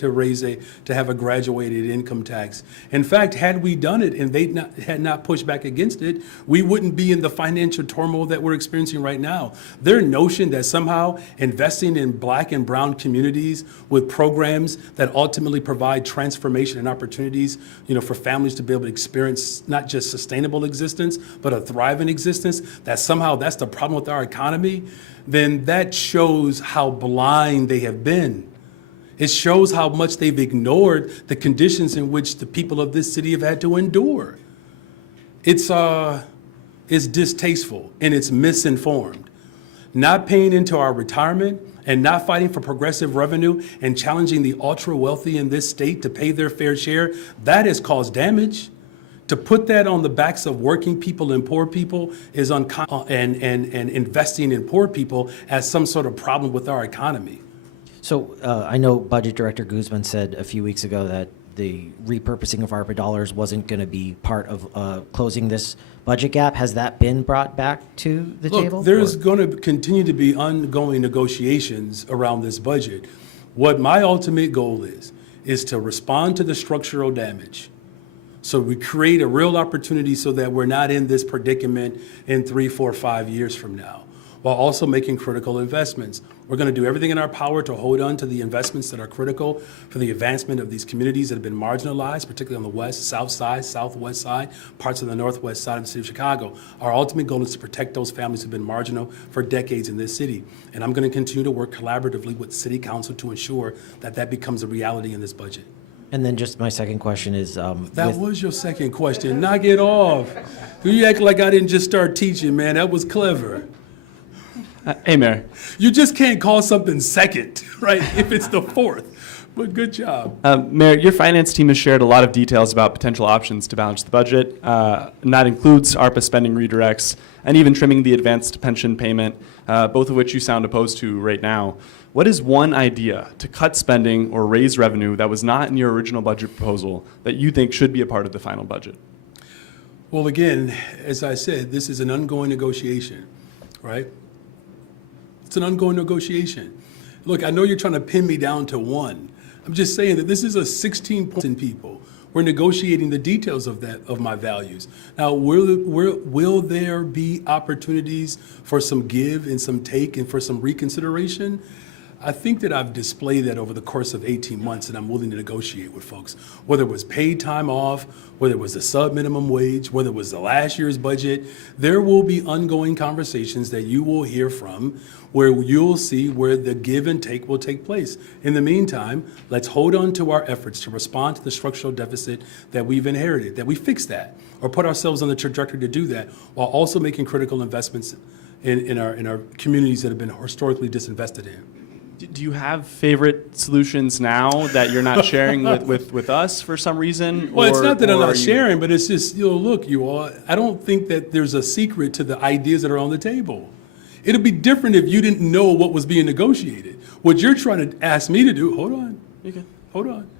have a graduated income tax. In fact, had we done it and they had not pushed back against it, we wouldn't be in the financial turmoil that we're experiencing right now. Their notion that somehow investing in Black and brown communities with programs that ultimately provide transformation and opportunities, you know, for families to be able to experience not just sustainable existence, but a thriving existence, that somehow that's the problem with our economy, then that shows how blind they have been. It shows how much they've ignored the conditions in which the people of this city have had to endure. It's distasteful and it's misinformed. Not paying into our retirement and not fighting for progressive revenue and challenging the ultra wealthy in this state to pay their fair share, that has caused damage. To put that on the backs of working people and poor people is and investing in poor people as some sort of problem with our economy. So I know Budget Director Guzman said a few weeks ago that the repurposing of ARPA dollars wasn't going to be part of closing this budget gap. Has that been brought back to the table? Look, there's going to continue to be ongoing negotiations around this budget. What my ultimate goal is to respond to the structural damage. So we create a real opportunity so that we're not in this predicament in 3, 4, 5 years from now, while also making critical investments. We're going to do everything in our power to hold on to the investments that are critical for the advancement of these communities that have been marginalized, particularly on the west, south side, southwest side, parts of the northwest side of the city of Chicago. Our ultimate goal is to protect those families who have been marginal for decades in this city. And I'm going to continue to work collaboratively with City Council to ensure that that becomes a reality in this budget. And then just my second question is... That was your second question. Knock it off. You act like I didn't just start teaching, man. That was clever. Hey, Mayor. You just can't call something second, right, if it's the fourth. But good job. Mayor, your finance team has shared a lot of details about potential options to balance the budget, and that includes ARPA spending redirects and even trimming the advanced pension payment, both of which you sound opposed to right now. What is one idea to cut spending or raise revenue that was not in your original budget proposal that you think should be a part of the final budget? Well, again, as I said, this is an ongoing negotiation, right? It's an ongoing negotiation. Look, I know you're trying to pin me down to one. I'm just saying that this is a 16 points in people. We're negotiating the details of that, of my values. Now, will there be opportunities for some give and some take and for some reconsideration? I think that I've displayed that over the course of 18 months, and I'm willing to negotiate with folks. Whether it was paid time off, whether it was the sub-minimum wage, whether it was the last year's budget, there will be ongoing conversations that you will hear from where you'll see where the give and take will take place. In the meantime, let's hold on to our efforts to respond to the structural deficit that we've inherited, that we fix that, or put ourselves on the trajectory to do that, while also making critical investments in our communities that have been historically disinvested in. Do you have favorite solutions now that you're not sharing with us for some reason? Well, it's not that I'm not sharing, but it's just, look, you all, I don't think that there's a secret to the ideas that are on the table. It'd be different if you didn't know what was being negotiated. What you're trying to ask me to do, hold on.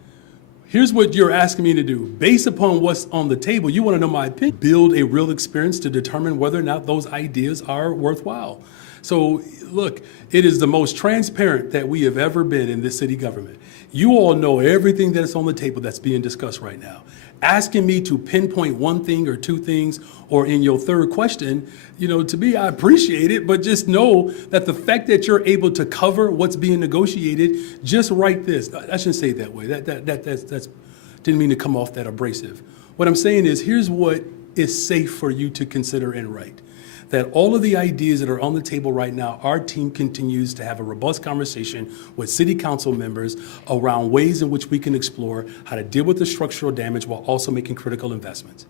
Here's what you're asking me to do. Based upon what's on the table, you want to know my opinion. Build a real experience to determine whether or not those ideas are worthwhile. So, look, it is the most transparent that we have ever been in this city government. You all know everything that is on the table that's being discussed right now. Asking me to pinpoint one thing or two things, or in your third question, to me, I appreciate it, but just know that the fact that you're able to cover what's being negotiated, just write this. I shouldn't say it that way. That's didn't mean to come off that abrasive. What I'm saying is, here's what is safe for you to consider and write. That all of the ideas that are on the table right now, our team continues to have a robust conversation with city council members around ways in which we can explore how to deal with the structural damage while also making critical investments.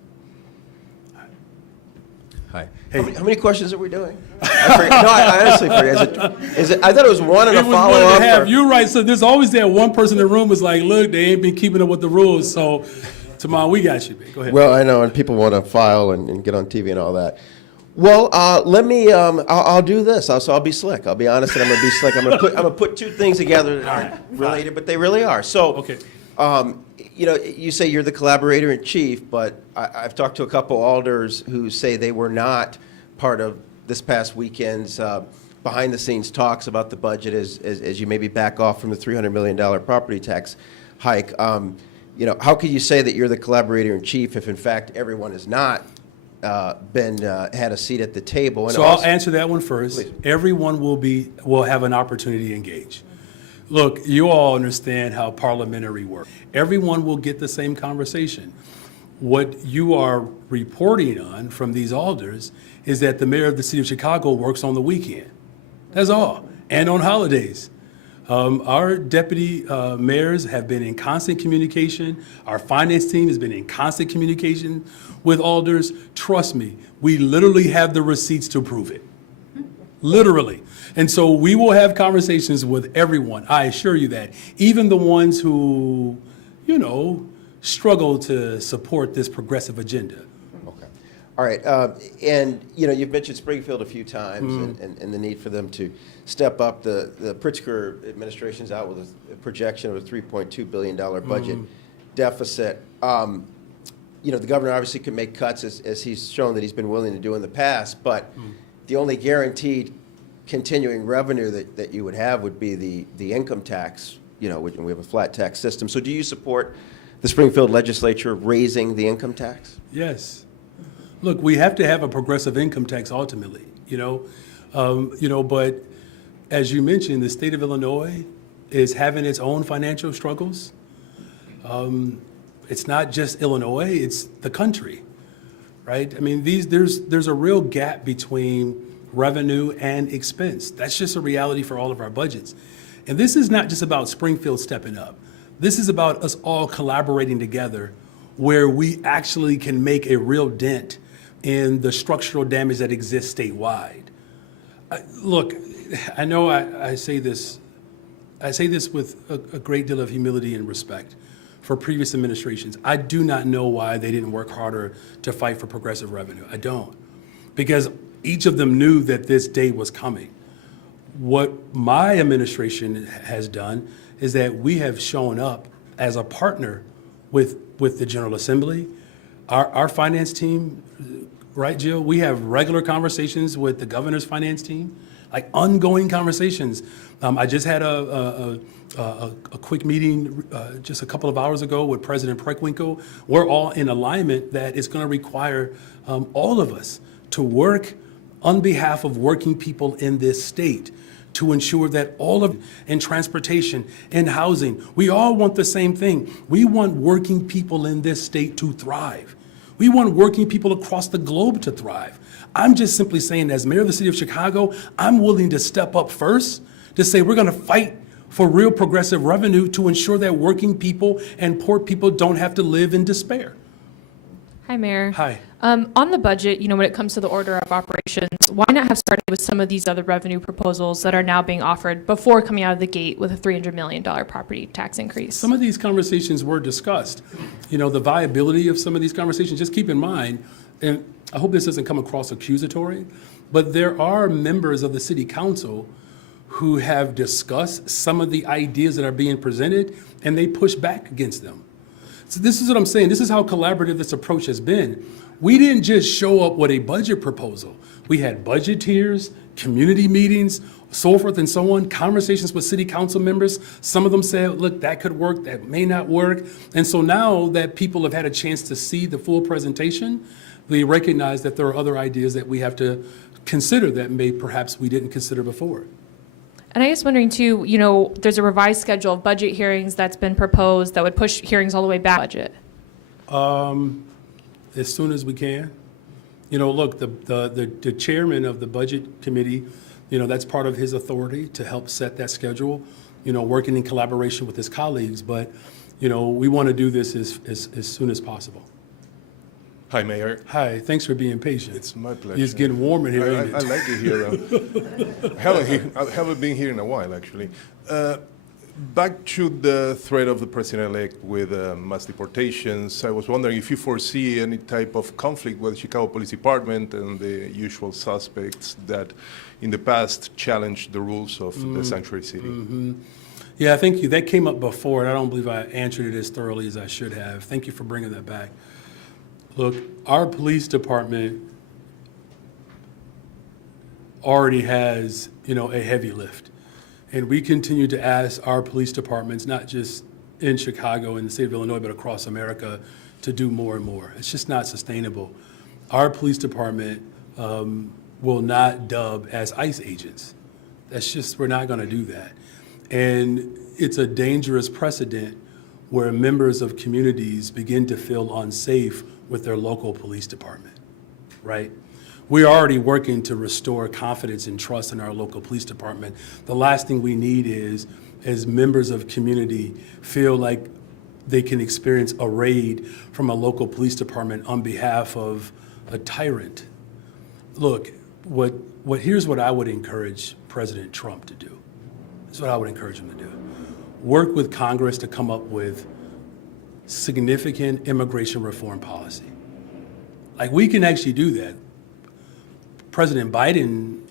Hi. Hey. How many questions are we doing? I honestly forget. Is it? I thought it was one and a It was one follow and a half. up. You're right. So there's always that one person in the room is like, look, they ain't been keeping up with the rules. So, Tamar, we got you, man. Go ahead. Well, I know, and people want to file and get on TV and all that. Well, let me. I'll do this. So I'll be slick. I'll be honest, and I'm going to be slick. I'm going to put two things together that aren't related, but they really are. So, Okay. You say you're the collaborator in chief, but I've talked to a couple alders who say they were not part of this past weekend's behind-the-scenes talks about the budget as you maybe back off from the $300 million property tax hike. How could you say that you're the collaborator in chief if, in fact, everyone has not had a seat at the table? And So also, I'll answer that one first. Please. Everyone will have an opportunity to engage. Look, you all understand how parliamentary work. Everyone will get the same conversation. What you are reporting on from these alders is that the mayor of the city of Chicago works on the weekend. That's all, and on holidays. Our deputy mayors have been in constant communication. Our finance team has been in constant communication with alders. Trust me, we literally have the receipts to prove it. Literally. And so we will have conversations with everyone. I assure you that. Even the ones who, struggle to support this progressive agenda. Okay. All right. And, you've mentioned Springfield a few times and the need for them to step up. The Pritzker administration's out with a projection of a $3.2 billion budget deficit. The governor obviously can make cuts as he's shown that he's been willing to do in the past, but the only guaranteed continuing revenue that you would have would be the income tax, which we have a flat tax system. So do you support the Springfield legislature raising the income tax? Yes. Look, we have to have a progressive income tax ultimately, but as you mentioned, the state of Illinois is having its own financial struggles. It's not just Illinois, it's the country, right? I mean, there's a real gap between revenue and expense. That's just a reality for all of our budgets. And this is not just about Springfield stepping up. This is about us all collaborating together where we actually can make a real dent in the structural damage that exists statewide. Look, I know I say this with a great deal of humility and respect for previous administrations. I do not know why they didn't work harder to fight for progressive revenue. I don't. Because each of them knew that this day was coming. What my administration has done is that we have shown up as a partner with the General Assembly. Our finance team, right, Jill? We have regular conversations with the governor's finance team, like ongoing conversations. I just had a quick meeting just a couple of hours ago with President Preckwinkle. We're all in alignment that it's going to require all of us to work on behalf of working people in this state to ensure that all of in transportation and housing, we all want the same thing. We want working people in this state to thrive. We want working people across the globe to thrive. I'm just simply saying, as mayor of the city of Chicago, I'm willing to step up first to say we're going to fight for real progressive revenue to ensure that working people and poor people don't have to live in despair. Hi, Mayor. Hi. On the budget, when it comes to the order of operations, why not have started with some of these other revenue proposals that are now being offered before coming out of the gate with a $300 million property tax increase? Some of these conversations were discussed. The viability of some of these conversations, just keep in mind, and I hope this doesn't come across accusatory, but there are members of the city council who have discussed some of the ideas that are being presented, and they push back against them. So this is what I'm saying. This is how collaborative this approach has been. We didn't just show up with a budget proposal. We had budgeteers, community meetings, so forth and so on, conversations with city council members. Some of them said, look, that could work, that may not work. And so now that people have had a chance to see the full presentation, we recognize that there are other ideas that we have to consider that perhaps we didn't consider before. And I was wondering too, there's a revised schedule of budget hearings that's been proposed that would push hearings all the way back budget. As soon as we can. Look, the chairman of the budget committee, that's part of his authority to help set that schedule, working in collaboration with his colleagues. But, we want to do this as soon as possible. Hi, Mayor. Hi, thanks for being patient. It's my pleasure. It's getting warm in here, ain't I it? like it here. I haven't been here in a while, actually. Back to the threat of the president-elect with mass deportations, I was wondering if you foresee any type of conflict with the Chicago Police Department and the usual suspects that in the past challenged the rules of the sanctuary city. Yeah, thank you. That came up before, and I don't believe I answered it as thoroughly as I should have. Thank you for bringing that back. Look, our police department already has, a heavy lift. And we continue to ask our police departments, not just in Chicago and the state of Illinois, but across America, to do more and more. It's just not sustainable. Our police department will not dub as ICE agents. We're not going to do that. And it's a dangerous precedent where members of communities begin to feel unsafe with their local police department, right? We're already working to restore confidence and trust in our local police department. The last thing we need is, as members of community feel like they can experience a raid from a local police department on behalf of a tyrant. Look, here's what I would encourage President Trump to do. This is what I would encourage him to do. Work with Congress to come up with significant immigration reform policy. Like, we can actually do that. President Biden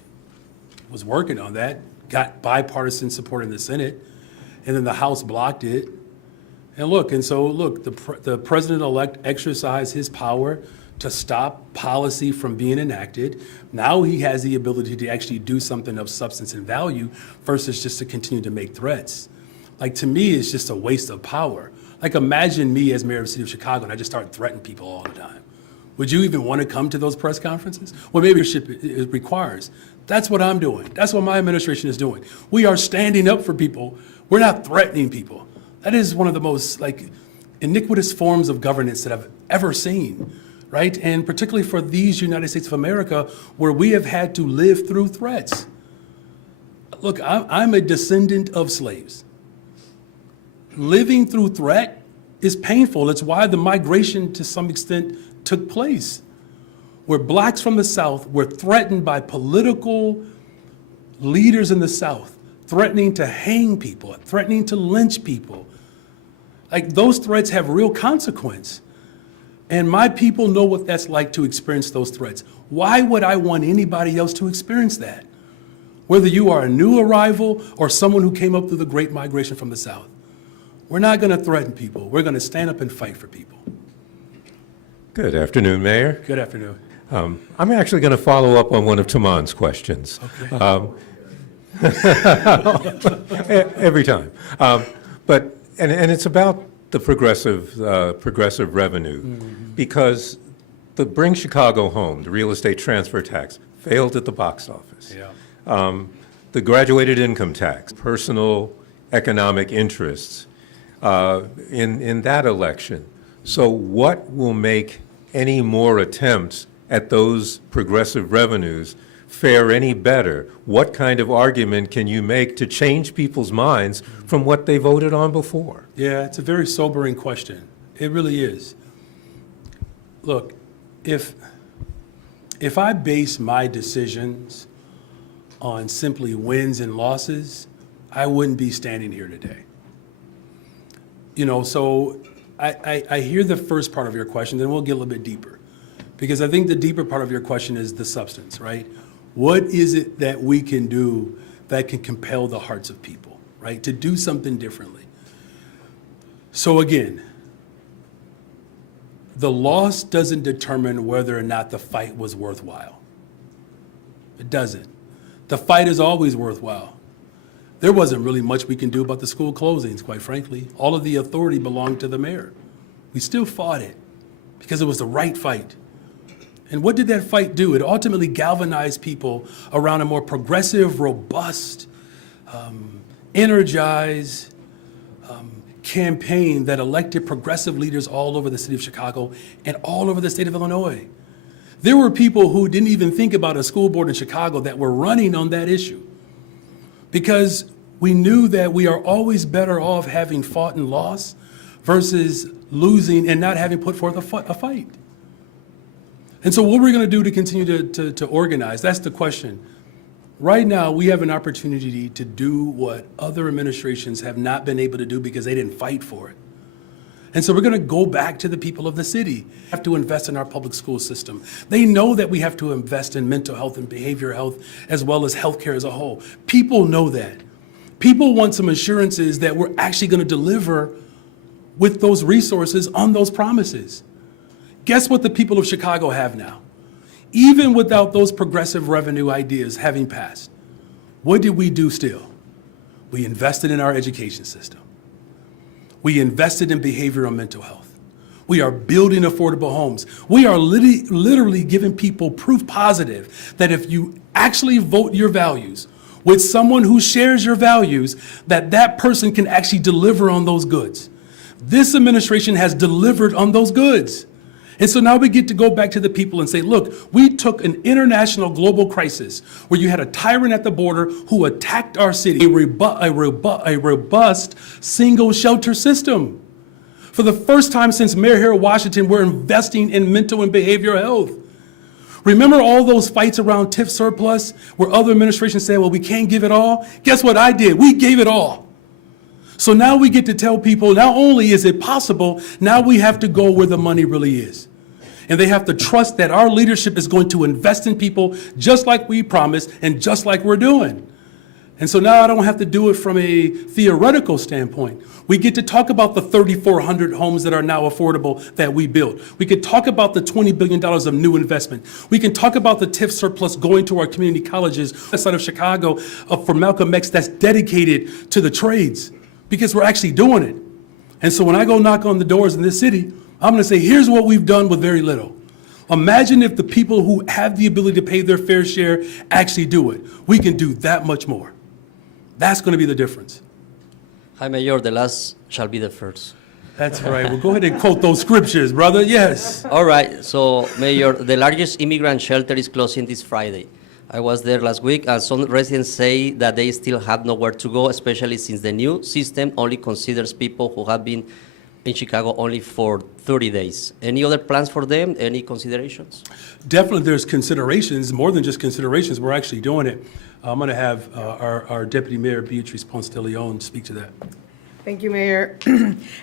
was working on that, got bipartisan support in the Senate, and then the House blocked it. And the president-elect exercised his power to stop policy from being enacted. Now he has the ability to actually do something of substance and value versus just to continue to make threats. Like, to me, it's just a waste of power. Like, imagine me as mayor of the city of Chicago and I just start threatening people all the time. Would you even want to come to those press conferences? Well, maybe it requires. That's what I'm doing. That's what my administration is doing. We are standing up for people. We're not threatening people. That is one of the most iniquitous forms of governance that I've ever seen, right? And particularly for these United States of America, where we have had to live through threats. Look, I'm a descendant of slaves. Living through threat is painful. It's why the migration to some extent took place, where blacks from the South were threatened by political leaders in the South, threatening to hang people, threatening to lynch people. Like, those threats have real consequence. And my people know what that's like to experience those threats. Why would I want anybody else to experience that? Whether you are a new arrival or someone who came up through the Great Migration from the South. We're not going to threaten people. We're going to stand up and fight for people. Good afternoon, Mayor. Good afternoon. I'm actually going to follow up on one of Taman's questions. Okay. Every time. But it's about the progressive revenue, because the Bring Chicago Home, the real estate transfer tax, failed at the box office. Yeah. The graduated income tax, personal economic interests in that election. So what will make any more attempts at those progressive revenues fare any better? What kind of argument can you make to change people's minds from what they voted on before? Yeah, it's a very sobering question. It really is. Look, if I base my decisions on simply wins and losses, I wouldn't be standing here today. So I hear the first part of your question, then we'll get a little bit deeper. Because I think the deeper part of your question is the substance, right? What is it that we can do that can compel the hearts of people, right? To do something differently. So again, the loss doesn't determine whether or not the fight was worthwhile. It doesn't. The fight is always worthwhile. There wasn't really much we can do about the school closings, quite frankly. All of the authority belonged to the mayor. We still fought it because it was the right fight. And what did that fight do? It ultimately galvanized people around a more progressive, robust, energized campaign that elected progressive leaders all over the city of Chicago and all over the state of Illinois. There were people who didn't even think about a school board in Chicago that were running on that issue because we knew that we are always better off having fought and lost versus losing and not having put forth a fight. And so what we're going to do to continue to organize, that's the question. Right now, we have an opportunity to do what other administrations have not been able to do because they didn't fight for it. And so we're going to go back to the people of the city. We have to invest in our public school system. They know that we have to invest in mental health and behavioral health as well as healthcare as a whole. People know that. People want some assurances that we're actually going to deliver with those resources on those promises. Guess what the people of Chicago have now? Even without those progressive revenue ideas having passed, what did we do still? We invested in our education system. We invested in behavioral and mental health. We are building affordable homes. We are literally giving people proof positive that if you actually vote your values with someone who shares your values, that that person can actually deliver on those goods. This administration has delivered on those goods. And so now we get to go back to the people and say, look, we took an international global crisis where you had a tyrant at the border who attacked our city, a robust single shelter system. For the first time since Mayor Harold Washington, we're investing in mental and behavioral health. Remember all those fights around TIF surplus where other administrations said, well, we can't give it all? Guess what I did? We gave it all. So now we get to tell people, not only is it possible, now we have to go where the money really is. And they have to trust that our leadership is going to invest in people just like we promised and just like we're doing. And so now I don't have to do it from a theoretical standpoint. We get to talk about the 3,400 homes that are now affordable that we built. We could talk about the $20 billion of new investment. We can talk about the TIF surplus going to our community colleges outside of Chicago for Malcolm X that's dedicated to the trades because we're actually doing it. And so when I go knock on the doors in this city, I'm going to say, here's what we've done with very little. Imagine if the people who have the ability to pay their fair share actually do it. We can do that much more. That's going to be the difference. Hi, Mayor, the last shall be the first. That's right. Well, go ahead and quote those scriptures, brother. Yes. All right. So, Mayor, the largest immigrant shelter is closing this Friday. I was there last week, and some residents say that they still have nowhere to go, especially since the new system only considers people who have been in Chicago only for 30 days. Any other plans for them? Any considerations? Definitely there's considerations, more than just considerations. We're actually doing it. I'm going to have our Deputy Mayor, Beatrice Ponce de Leon, speak to that. Thank you, Mayor.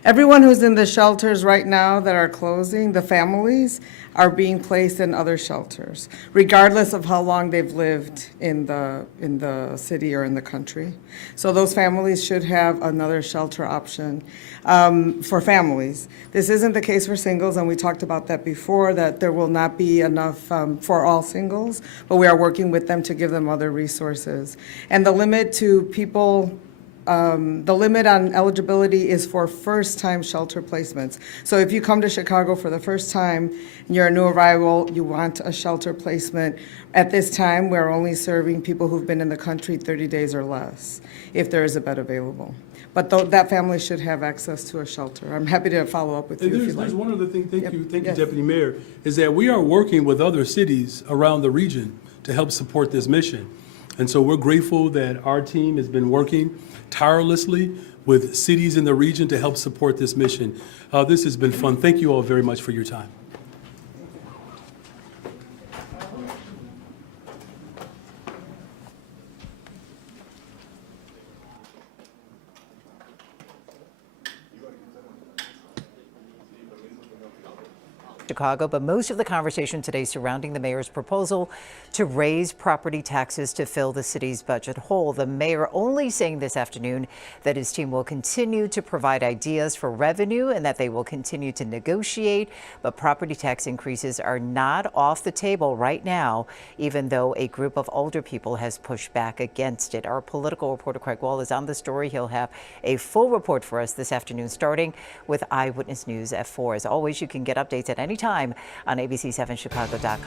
Everyone who's in the shelters right now that are closing, the families, are being placed in other shelters, regardless of how long they've lived in the city or in the country. So those families should have another shelter option for families. This isn't the case for singles, and we talked about that before, that there will not be enough for all singles, but we are working with them to give them other resources. And the limit to people the limit on eligibility is for first-time shelter placements. So if you come to Chicago for the first time and you're a new arrival, you want a shelter placement, at this time, we're only serving people who've been in the country 30 days or less, if there is a bed available. But that family should have access to a shelter. I'm happy to follow up with you if you'd like. There's one other thing, thank you, Deputy Mayor, is that we are working with other cities around the region to help support this mission. And so we're grateful that our team has been working tirelessly with cities in the region to help support this mission. This has been fun. Thank you all very much for your time. Chicago, but most of the conversation today surrounding the mayor's proposal to raise property taxes to fill the city's budget hole. The mayor only saying this afternoon that his team will continue to provide ideas for revenue and that they will continue to negotiate, but property tax increases are not off the table right now, even though a group of older people has pushed back against it. Our political reporter Craig Wall is on the story. He'll have a full report for us this afternoon, starting with Eyewitness News at 4. As always, you can get updates at any time on abc7chicago.com.